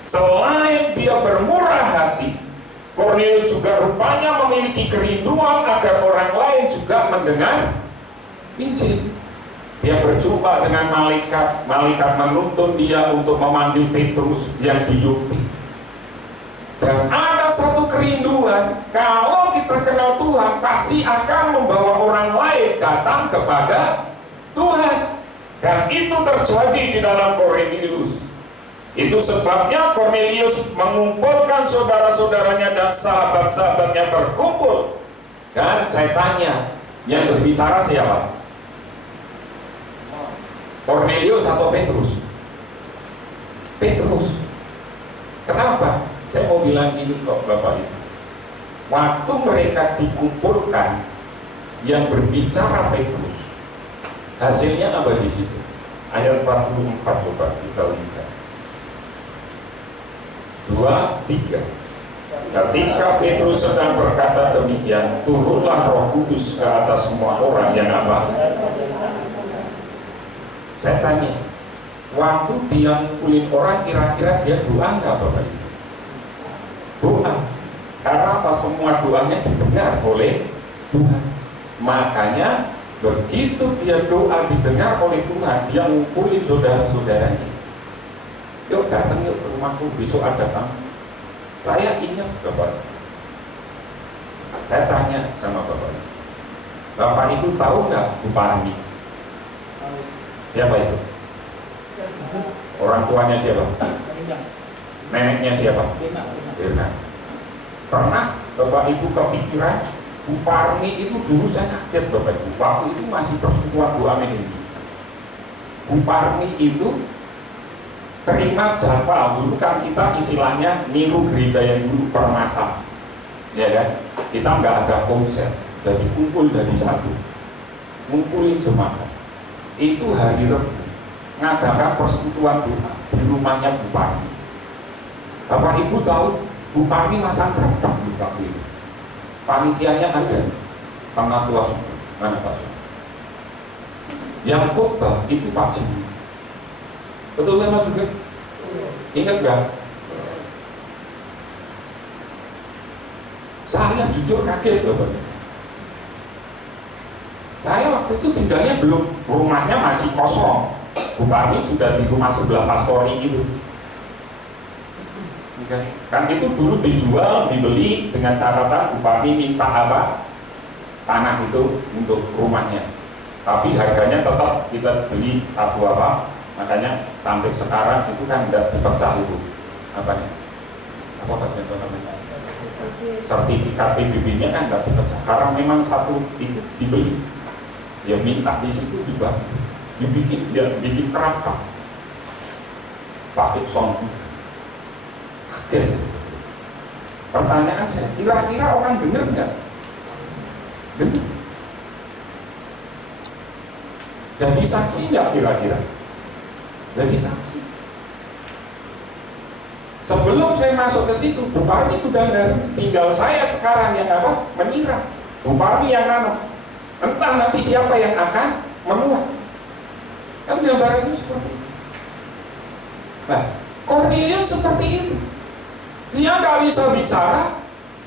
selain dia bermurah hati, Cornelius juga rupanya memiliki kerinduan agar orang lain juga mendengar Injil. Dia berjumpa dengan malaikat, malaikat menuntun dia untuk memanggil Petrus yang di Yope. Dan ada satu kerinduan, kalau kita kenal Tuhan, pasti akan membawa orang lain datang kepada Tuhan. Dan itu terjadi di dalam Cornelius. Itu sebabnya Cornelius mengumpulkan saudara-saudaranya dan sahabat-sahabatnya berkumpul. Dan saya tanya, yang berbicara siapa? Cornelius atau Petrus? Petrus. Kenapa? Saya mau bilang ini kok Bapak Ibu. Waktu mereka dikumpulkan, yang berbicara Petrus. Hasilnya apa di situ? Ayat 44 coba kita lihat. 2, 3. Ketika Petrus sedang berkata demikian, turunlah Roh Kudus ke atas semua orang yang apa? Saya tanya, waktu dia ngumpulin orang, kira-kira dia doa nggak Bapak Ibu? Doa. Karena apa? Semua doanya didengar oleh Tuhan. Makanya begitu dia doa didengar oleh Tuhan, dia ngumpulin saudara-saudaranya. Yuk datang yuk ke rumahku, besok ada tamu. Saya ingat Bapak. Saya tanya sama Bapak. Bapak itu tahu nggak Bu Parmi? Siapa itu? Orang tuanya siapa? Neneknya siapa? Birna. Pernah Bapak Ibu kepikiran Bu Parmi itu dulu saya kaget Bapak Ibu. Waktu itu masih persekutuan Bu Amin ini. Bu Parmi itu terima jadwal. Dulu kan kita istilahnya niru gereja yang dulu Permata, ya kan? Kita nggak ada konser, jadi kumpul jadi satu, ngumpulin jemaat. Itu hari Rabu ngadakan persekutuan doa di rumahnya Bu Parmi. Bapak Ibu tahu Bu Parmi masang teraprak di waktu itu. Panitianya ada, Tengah Tua Suku, mana Pak Suku? Yang khotbah itu Pak Jimmy. Betul kan Mas Sugeng? Ingat gak? Saya jujur kaget Bapak. Saya waktu itu tinggalnya belum, rumahnya masih kosong. Bu Parmi sudah di rumah sebelah pastori itu. Kan itu dulu dijual, dibeli dengan catatan Bupati minta apa? Tanah itu untuk rumahnya. Tapi harganya tetap kita beli satu apa? Makanya sampai sekarang itu kan tidak dipecah itu. Apa nih? Apa bahasa itu namanya? Sertifikat PBB-nya kan tidak dipecah. Karena memang satu dibeli. Dia minta di situ dibikin kerangka. Pakai song. Guys, pertanyaan saya, kira-kira orang dengar nggak? Dengar. Jadi saksi nggak kira-kira? Jadi saksi. Sebelum saya masuk ke situ, Bu Parmi sudah nanam. Tinggal saya sekarang yang apa? Menyiram. Bu Parmi yang nanam. Entah nanti siapa yang akan menuai. Kan gambarannya seperti itu. Nah, Kornelius seperti itu. Dia nggak bisa bicara,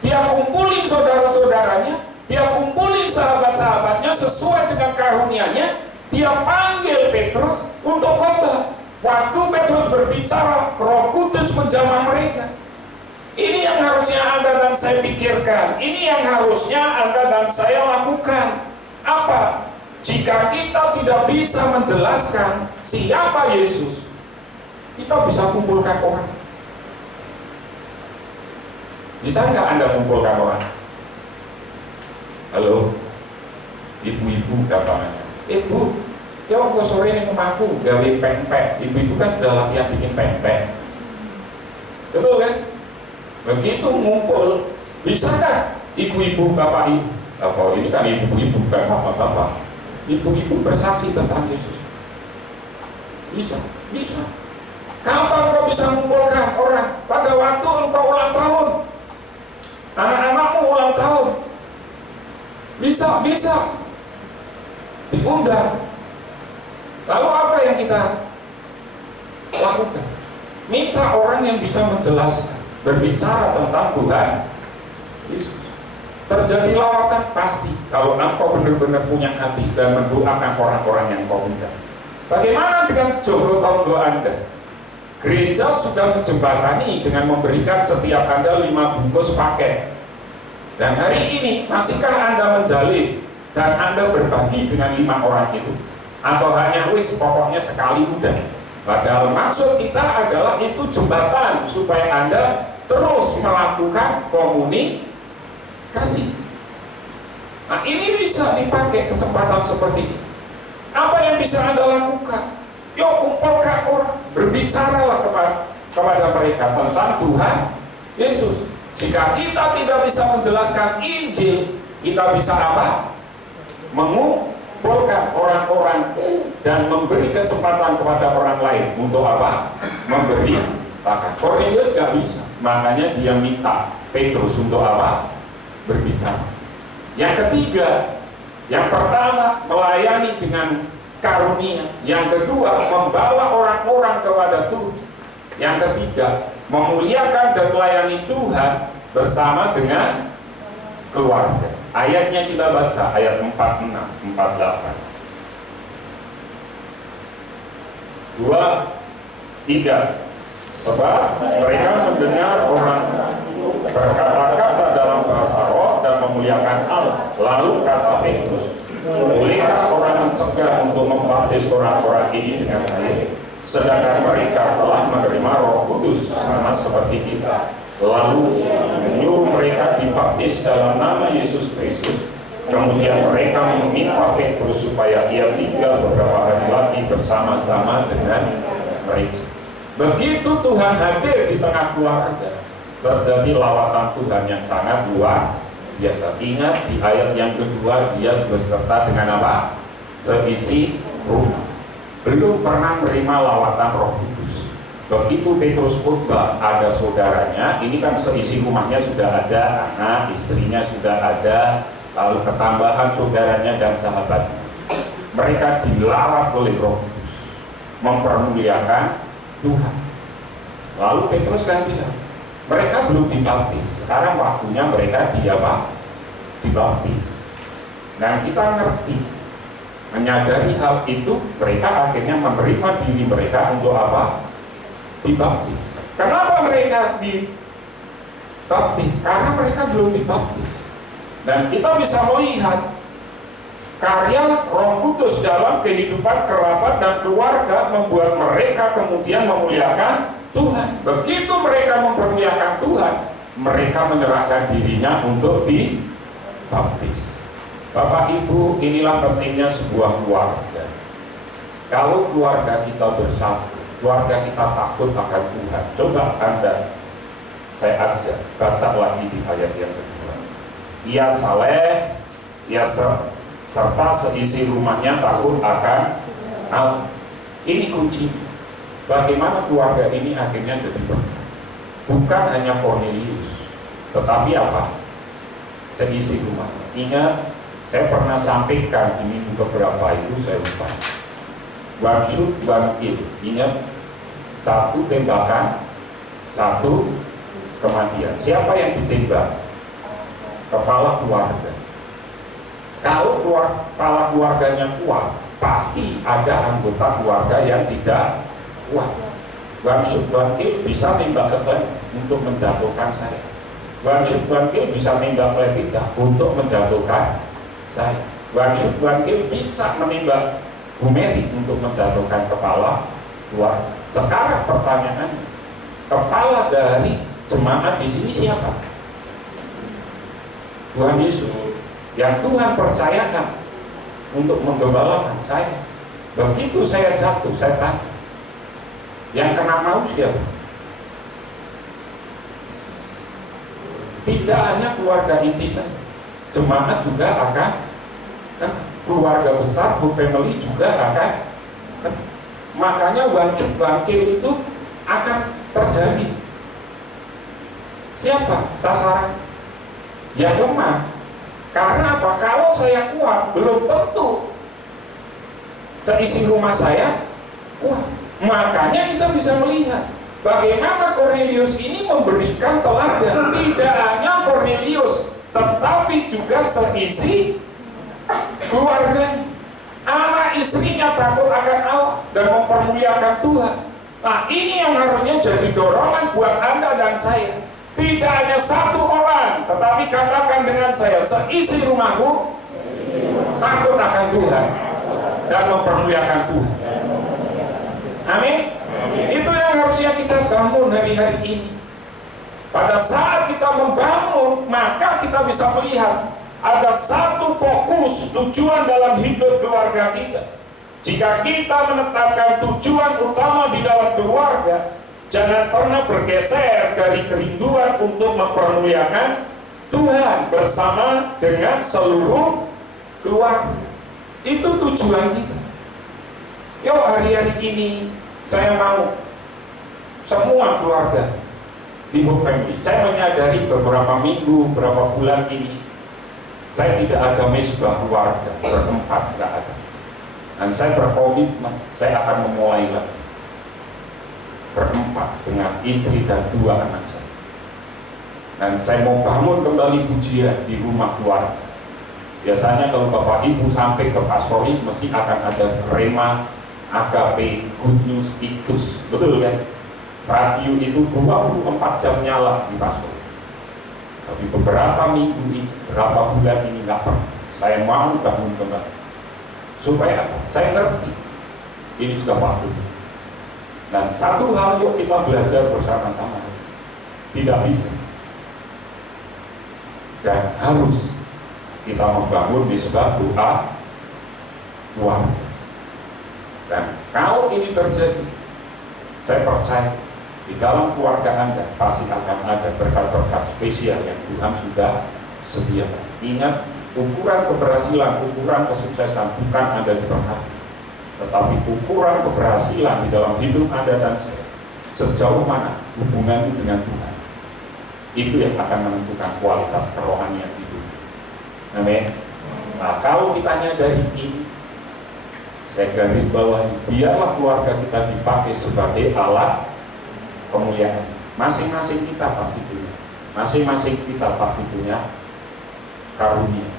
dia kumpulin saudara-saudaranya, dia kumpulin sahabat-sahabatnya sesuai dengan karunia-Nya, dia panggil Petrus untuk khotbah. Waktu Petrus berbicara, Roh Kudus menjamah mereka. Ini yang harusnya Anda dan saya pikirkan, ini yang harusnya Anda dan saya lakukan. Apa? Jika kita tidak bisa menjelaskan siapa Yesus, kita bisa kumpulkan orang. Bisa nggak Anda kumpulkan orang? Halo, ibu-ibu katanya. Ibu, ya waktu sore ini rumahku gawe pempek. Ibu-ibu kan sudah latihan bikin pempek. Betul kan? Begitu ngumpul, bisa kan? Ibu-ibu, bapak-ibu. Oh, ini kan ibu-ibu, bukan bapak-bapak. Ibu-ibu bersaksi tentang Yesus. Bisa, bisa. Kapan kau bisa mengumpulkan orang? Pada waktu engkau ulang tahun. Anak-anakmu ulang tahun. Bisa diundang. Lalu apa yang kita lakukan? Minta orang yang bisa menjelaskan, berbicara tentang Tuhan Yesus. Terjadi lawatan pasti kalau engkau benar-benar punya hati dan mendoakan orang-orang yang kau undang. Bagaimana dengan jogotongo Anda? Gereja sudah menjembatani dengan memberikan setiap Anda 5 bungkus paket. Dan hari ini masihkah Anda menjalin dan Anda berbagi dengan 5 orang itu? Atau hanya pokoknya sekali udah? Padahal maksud kita adalah itu jembatan supaya Anda terus melakukan komunikasi. Nah, ini bisa dipakai kesempatan seperti ini. Apa yang bisa Anda lakukan? Yuk kumpulkan orang, berbicaralah kepada mereka tentang Tuhan Yesus. Jika kita tidak bisa menjelaskan Injil, kita bisa apa? Mengumpulkan orang-orang dan memberi kesempatan kepada orang lain untuk apa? Memberi bahkan. Kornelius gak bisa, makanya dia minta Petrus untuk apa? Berbicara. Yang ketiga, yang pertama melayani dengan karunia, yang kedua membawa orang-orang kepada Tuhan, yang ketiga memuliakan dan melayani Tuhan bersama dengan keluarga. Ayatnya kita baca ayat 46, 48. 2, 3. Sebab mereka mendengar orang berkata-kata dalam bahasa roh dan memuliakan Allah. Lalu kata Petrus, bolehkah orang mencegah untuk membaptis orang-orang ini dengan air, sedangkan mereka telah menerima Roh Kudus sama seperti kita? Lalu menyuruh mereka dibaptis dalam nama Yesus Kristus. Kemudian mereka meminta Petrus supaya ia tinggal beberapa hari lagi bersama-sama dengan mereka. Begitu Tuhan hadir di tengah keluarga, terjadi lawatan Tuhan yang sangat luar biasa. Ingat di ayat yang kedua, dia beserta dengan apa? Seisi rumah. Belum pernah menerima lawatan Roh Kudus. Begitu Petrus khotbah, ada saudaranya, ini kan seisi rumahnya sudah ada, anak, istrinya sudah ada, lalu ketambahan saudaranya dan sahabatnya. Mereka dilawat oleh Roh Kudus, mempermuliakan Tuhan. Lalu Petrus kan bilang, mereka belum dibaptis, sekarang waktunya mereka dibaptis. Dan kita ngerti, menyadari hal itu, mereka akhirnya menerima diri mereka untuk apa? Dibaptis. Kenapa mereka dibaptis? Karena mereka belum dibaptis. Dan kita bisa melihat karya Roh Kudus dalam kehidupan kerabat dan keluarga membuat mereka kemudian memuliakan Tuhan. Begitu mereka mempermuliakan Tuhan, mereka menyerahkan dirinya untuk dibaptis. Bapak Ibu, inilah pentingnya sebuah keluarga. Kalau keluarga kita bersatu, keluarga kita takut akan Tuhan. Coba Anda, saya ajak, baca lagi di ayat yang kedua. Ia saleh, ia serta seisi rumahnya takut akan Allah. Ini kunci. Bagaimana keluarga ini akhirnya jadi berkat? Bukan hanya Cornelius, tetapi apa? Seisi rumah. Ingat, saya pernah sampaikan ini beberapa itu saya lupa. Warsut bangkit. Ingat, satu tembakan, satu kematian. Siapa yang ditembak? Kepala keluarga. Kalau kepala keluarganya kuat, pasti ada anggota keluarga yang tidak kuat. Warsut bangkit bisa nembak Glenn untuk menjatuhkan saya. Warsut bangkit bisa nembak Levita untuk menjatuhkan saya. Warsut bangkit bisa menembak Bu Mary untuk menjatuhkan kepala keluarga. Sekarang pertanyaannya, kepala dari jemaat di sini siapa? Tuhan Yesus, yang Tuhan percayakan untuk menggembalakan saya. Begitu saya jatuh, saya tanya, yang kena mau siapa? Tidak hanya keluarga inti saja, jemaat juga akan, kan keluarga besar, good family juga akan, kan? Makanya wajib bangkit itu akan terjadi. Siapa sasaran? Yang lemah. Karena apa? Kalau saya kuat, belum tentu seisi rumah saya kuat. Makanya kita bisa melihat bagaimana Cornelius ini memberikan teladan. Tidak hanya Cornelius, tetapi juga seisi keluarganya. Anak istrinya takut akan Allah dan mempermuliakan Tuhan. Nah, ini yang harusnya jadi dorongan buat Anda dan saya. Tidak hanya satu orang, tetapi katakan dengan saya, seisi rumahku takut akan Tuhan dan mempermuliakan Tuhan. Amin. Itu yang harusnya kita bangun hari-hari ini. Pada saat kita membangun, maka kita bisa melihat ada satu fokus tujuan dalam hidup keluarga kita. Jika kita menetapkan tujuan utama di dalam keluarga, jangan pernah bergeser dari kerinduan untuk mempermuliakan Tuhan bersama dengan seluruh keluarga. Itu tujuan kita. Yuk, hari-hari ini saya mau semua keluarga di Hope Family. Saya menyadari beberapa minggu, beberapa bulan ini saya tidak ada mesbah keluarga berempat, tidak ada. Dan saya berkomitmen saya akan memulai lagi berempat dengan istri dan 2 anak saya. Dan saya mau bangun kembali pujian di rumah keluarga. Biasanya kalau Bapak Ibu sampai ke pastori mesti akan ada rema, agape, good news, itus. Betul kan? Radio itu 24 jam nyala di pastori. Tapi beberapa minggu ini, beberapa bulan ini nggak pernah. Saya mau bangun kembali. Supaya apa? Saya ngerti ini sudah waktu. Dan satu hal yuk kita belajar bersama-sama. Tidak bisa dan harus kita membangun misbah doa keluarga. Dan kalau ini terjadi, saya percaya di dalam keluarga Anda pasti akan ada berkat-berkat spesial yang Tuhan sudah sediakan. Ingat, ukuran keberhasilan, ukuran kesuksesan bukan Anda diberkati, tetapi ukuran keberhasilan di dalam hidup Anda dan saya, sejauh mana hubungan dengan Tuhan. Itu yang akan menentukan kualitas kerohanian hidup. Amin. Nah, kalau kita nyadari ini, saya garis bawahi, biarlah keluarga kita dipakai sebagai alat kemuliaan. Masing-masing kita pasti punya. Masing-masing kita pasti punya karunia.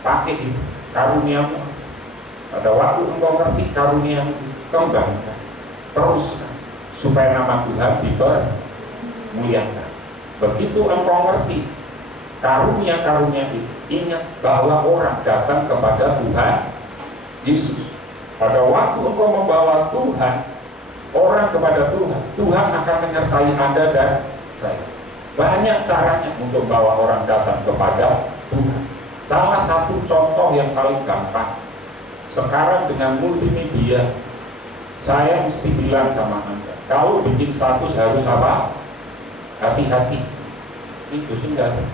Pakai itu, karuniamu. Pada waktu engkau ngerti karuniamu, kembangkan, teruskan, supaya nama Tuhan muliakan. Begitu engkau ngerti karunia-karunia itu, ingat bahwa orang datang kepada Tuhan Yesus. Pada waktu engkau membawa Tuhan, orang kepada Tuhan, Tuhan akan menyertai Anda dan saya. Banyak caranya untuk bawa orang datang kepada Tuhan. Salah satu contoh yang paling gampang, sekarang dengan multimedia, saya mesti bilang sama Anda, kalau bikin status harus apa? Hati-hati. Itu sih enggak ada.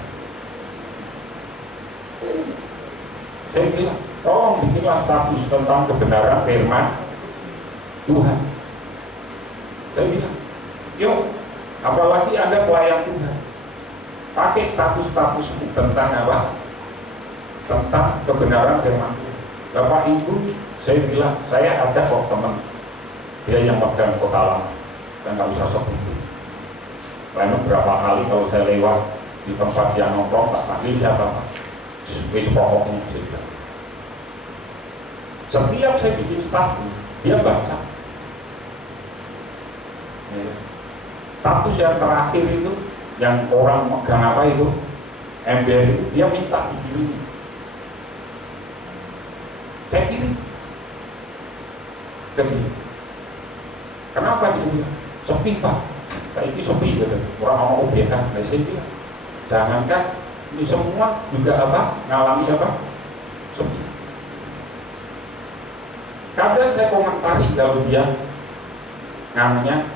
Saya bilang, tolong bikinlah status tentang kebenaran firman Tuhan. Saya bilang, yuk, apalagi Anda pelayan Tuhan, pakai status-statusmu tentang apa? Tentang kebenaran firman Tuhan. Bapak Ibu, saya bilang, saya ada kok teman, dia yang megang kota lama, dan nggak usah sebutin. Lalu berapa kali kalau saya lewat di tempat yang nongkrong, tak panggil siapa Pak? Wis pokoknya saya bilang. Setiap saya bikin status, dia baca. Ya. Status yang terakhir itu, yang orang megang apa itu, ember itu, dia minta dikirim. Saya kirim. Kenapa dia bilang? Sepi Pak. Kayak ini sepi gitu. Orang mau obyekan. Nah, saya bilang, jangankan ini semua juga apa? Ngalami apa? Sepi. Kadang saya komentari kalau dia namanya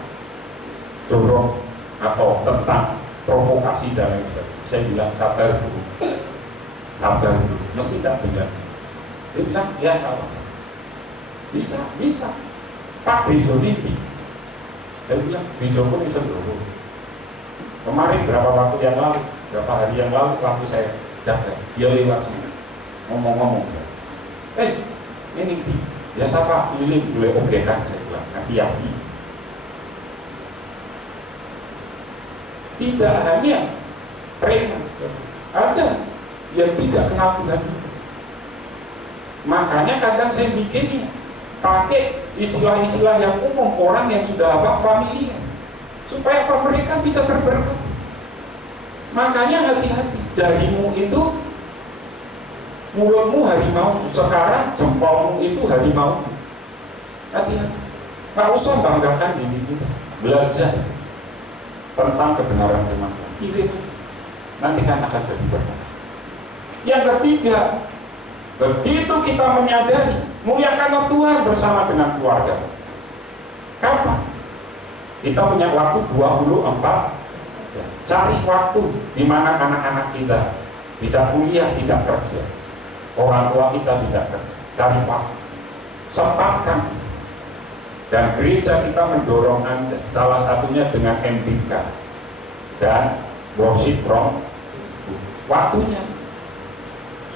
jorong atau tentang provokasi dan lain sebagainya. Saya bilang sabar dulu, mesti tak benar. Dia bilang ya apa? Bisa. Pak Gereja ini. Saya bilang Gereja pun bisa dulu. Kemarin berapa hari yang lalu waktu saya jaga, dia lewat sini ngomong-ngomong. Ini biasa Pak, ini boleh oke kan? Saya bilang hati-hati. Tidak hanya preman, ada yang tidak kenal Tuhan. Makanya kadang saya bikin pakai istilah-istilah yang umum, orang yang sudah familiar, supaya mereka bisa terberkati. Makanya hati-hati, jarimu itu mulutmu harimau, sekarang jempolmu itu harimau. Hati-hati, nggak usah banggakan diri kita, belajar tentang kebenaran firman Tuhan, kirim, nanti kan akan jadi berkat. Yang ketiga, begitu kita menyadari, muliakanlah Tuhan bersama dengan keluarga. Kapan? Kita punya waktu 24 jam. Cari waktu di mana anak-anak kita tidak kuliah, tidak kerja, orang tua kita tidak kerja. Cari waktu, sempatkan. Dan gereja kita mendorong Anda, salah satunya dengan MBK dan worship from waktunya.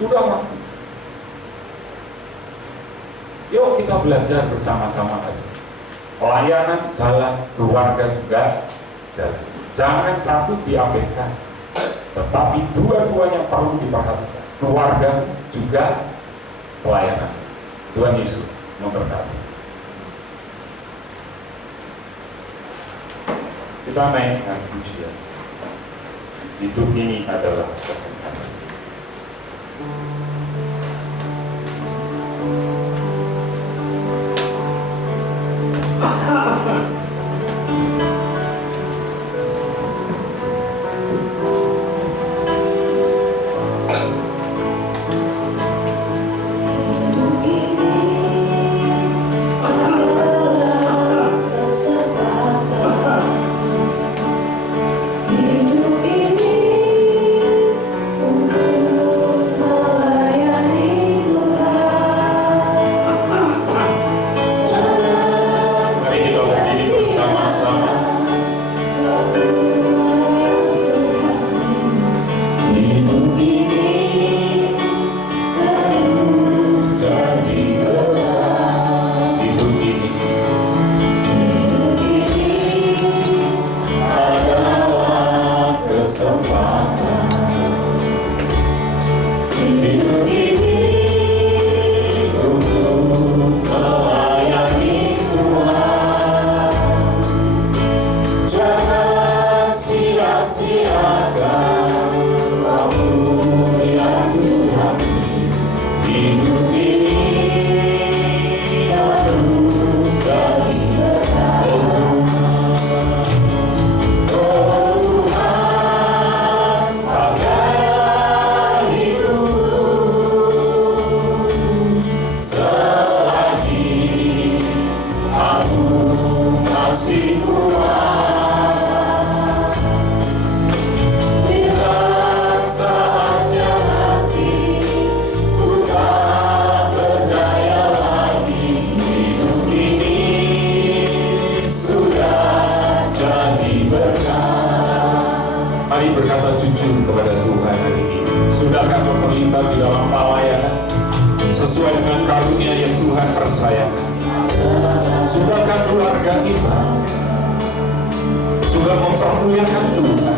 Sudah waktu. Yuk kita belajar bersama-sama tadi. Pelayanan jalan, keluarga juga jalan. Jangan satu diabaikan, tetapi dua-duanya perlu diperhatikan. Keluarga juga pelayanan. Tuhan Yesus memberkati. Kita naikkan pujian. Hidup ini adalah kesempatan. Hidup ini untuk hidup ini harus jadi berkat. Oh Tuhan, pakailah hidupku selagi aku masih kuat. Bila saatnya nanti ku tak berdaya lagi, hidup ini sudah jadi berkat. Mari berkata jujur kepada Tuhan hari ini. Sudahkah kau terlibat di dalam pelayanan sesuai dengan karunia yang Tuhan percayakan? Sudahkah keluarga kita juga mempermuliakan Tuhan?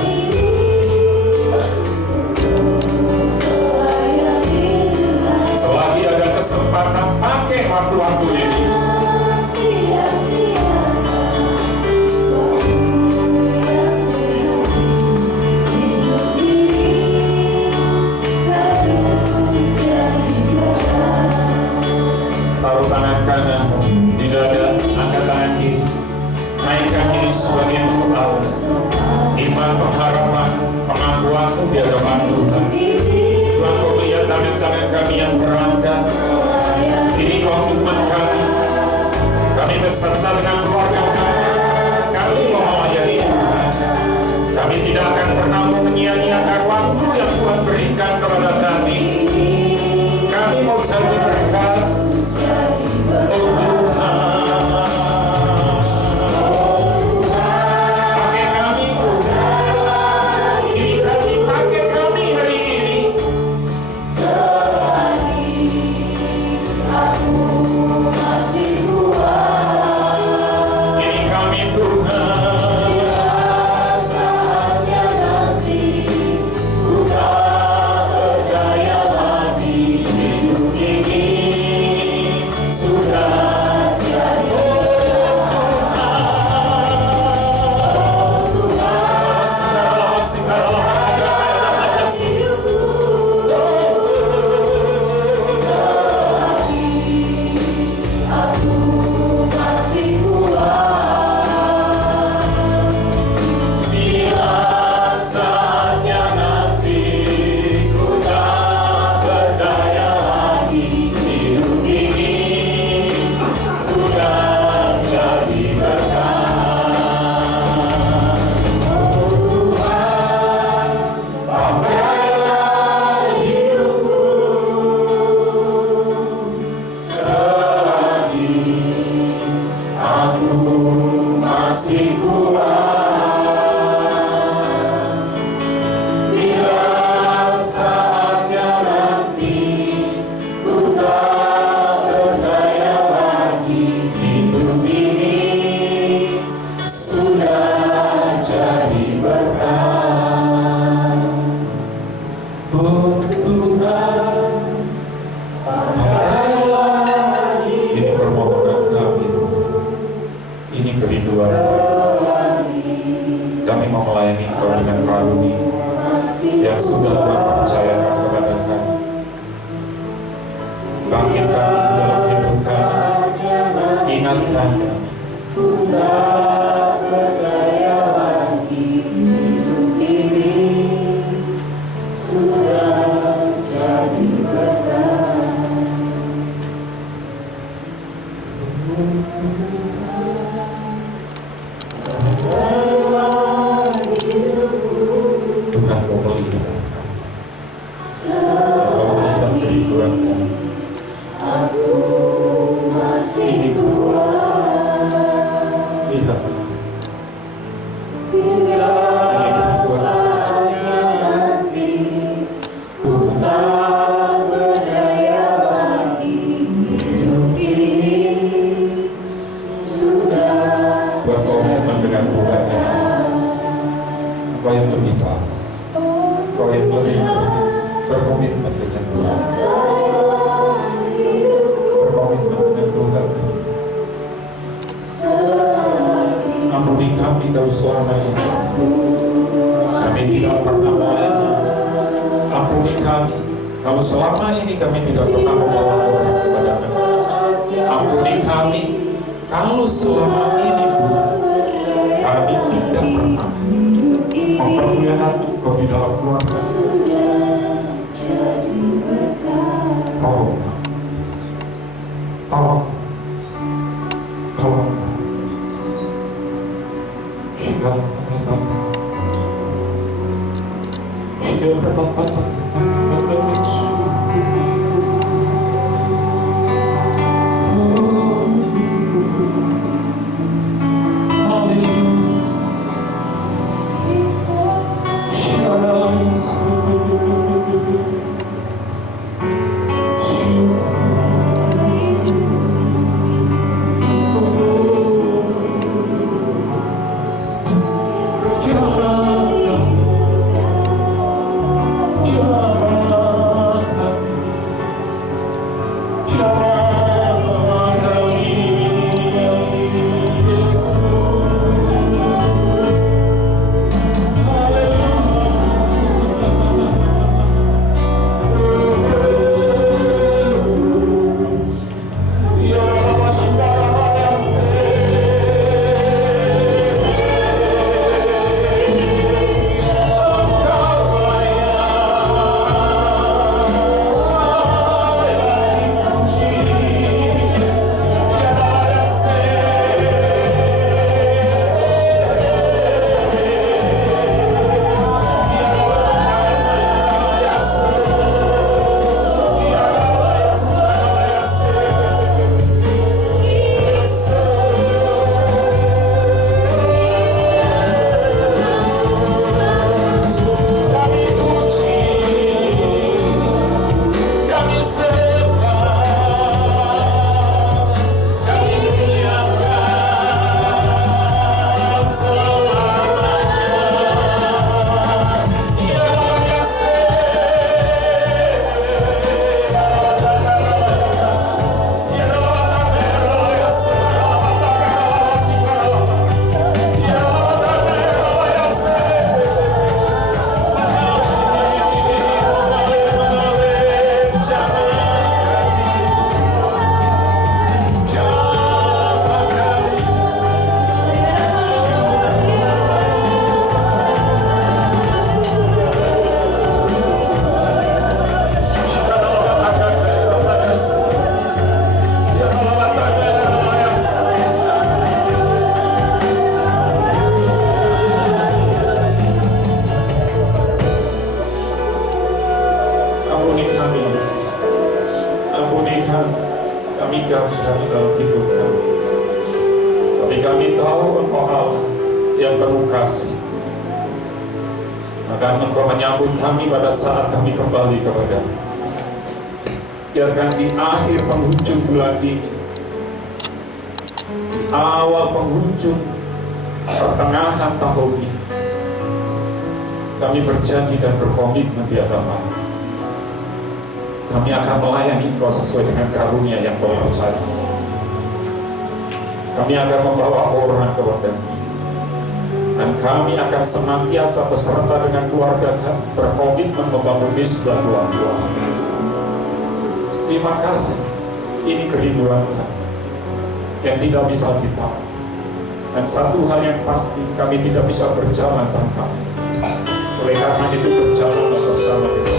Selagi ada kesempatan, pakai waktu-waktu ini. Taruh tangan kanan di dada, angkat tangan kiri, naikkan ini sebagai doa, iman, pengharapan, pengakuan di hadapan Tuhan. Tuhan, kau melihat tangan-tangan kami yang terangkat. Ini komitmen kami. Kami beserta dengan keluarga kami. Kami mau melayani Tuhan. Kami tidak akan pernah menyia-nyiakan waktu yang Tuhan berikan kepada kami. Kami mau jadi berkat. Oh Tuhan, pakai kami Tuhan. Ini kami, pakai kami hari ini. Selagi aku masih kuat, Ini kami Tuhan. saatnya nanti ku tak berdaya lagi, Hidup ini sudah jadi aku masih kuat. bila saatnya nanti ku tak berdaya lagi, hidup ini sudah jadi berkat. Oh Tuhan, pakailah hidupku selagi aku masih kuat. Bila saatnya nanti ku tak berdaya lagi, hidup ini sudah jadi berkat. Oh Tuhan, pakailah ini permohonan kami. Ini kerinduan kami mau melayani Kau dengan karunia yang sudah Tuhan percayakan kepada kami. Bangkit kami dalam hidup kami, ingatkan kami. Berdaya lagi, hidup ini sudah jadi berkat. Tuhan kau melihat kau melihat kerinduan kami. Aku masih kuat. Lihat Bila saatnya nanti ku tak berdaya lagi, hidup ini sudah buat komitmen dengan Tuhan ya. Kau yang lebih tahu, kau yang lebih berkomitmen dengan Tuhan, berkomitmen dengan Tuhan. selama ini kami tidak pernah membawa orang kepada Anda. Ampuni kami kalau selama ini Tuhan kami tidak pernah memperlihatkan Engkau di dalam keluarga. Tolong. Maka Engkau menyambut kami pada saat kami kembali kepada-Mu. Biarkan di akhir penghujung bulan ini, di awal penghujung pertengahan tahun ini, kami berjanji dan berkomitmen di hadapan kami akan melayani Engkau sesuai dengan karunia yang Kau percaya. Kami akan membawa orang kepada-Mu, dan kami akan senantiasa beserta dengan keluarga kami berkomitmen membangun misbah Tuhan. Terima kasih, ini kerinduan kami yang tidak bisa ditolak. Dan satu hal yang pasti, kami tidak bisa berjalan tanpa. Oleh karena itu berjalan bersama kita.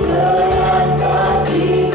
Dengan kasih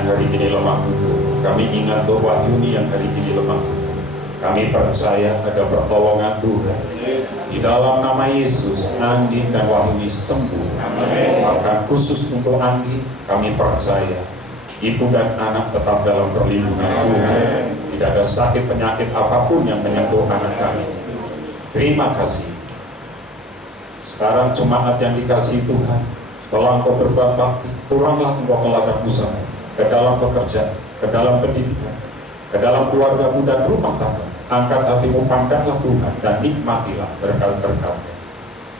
yang hari ini lemah lembut. Kami ingat bahwa Wahyuni yang hari ini lemah lembut. Kami percaya ada pertolongan Tuhan. Di dalam nama Yesus, Anggi dan Wahyuni sembuh. Bahkan khusus untuk Anggi, kami percaya ibu dan anak tetap dalam perlindungan Tuhan. Tidak ada sakit penyakit apapun yang menyentuh anak kami. Terima kasih. Sekarang jemaat yang dikasihi Tuhan, setelah engkau berbuat bakti, pulanglah engkau ke ladang usaha, ke dalam pekerjaan, ke dalam pendidikan, ke dalam keluargamu dan rumah tangga. Angkat hatimu, pandanglah Tuhan dan nikmatilah berkat-berkat-Nya.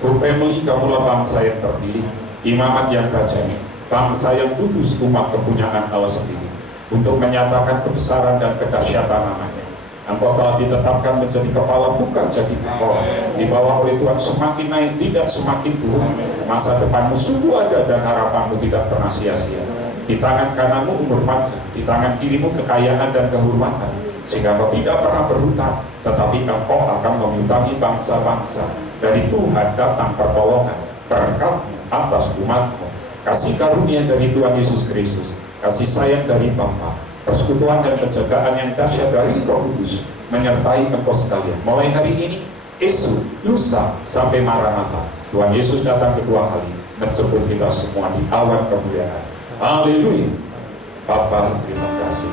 Good family, kamulah bangsa yang terpilih, imamat yang rajani, bangsa yang kudus, umat kepunyaan Allah sendiri, untuk menyatakan kebesaran dan kedahsyatan namanya. Engkau telah ditetapkan menjadi kepala, bukan jadi ekor. Di bawah oleh Tuhan semakin naik, tidak semakin turun. Masa depanmu sungguh ada dan harapanmu tidak pernah sia-sia. Di tangan kananmu umur panjang, di tangan kirimu kekayaan dan kehormatan, sehingga engkau tidak pernah berhutang, tetapi engkau akan menyutangi bangsa-bangsa. Dari Tuhan datang pertolongan, berkat atas umatmu. Kasih karunia dari Tuhan Yesus Kristus, kasih sayang dari Bapa, persekutuan dan penjagaan yang dahsyat dari Roh Kudus menyertai engkau sekalian. Mulai hari ini, esok, lusa, sampai Maranatha, Tuhan Yesus datang kedua kali menjemput kita semua di awan kemuliaan. Haleluya. Bapa, terima kasih.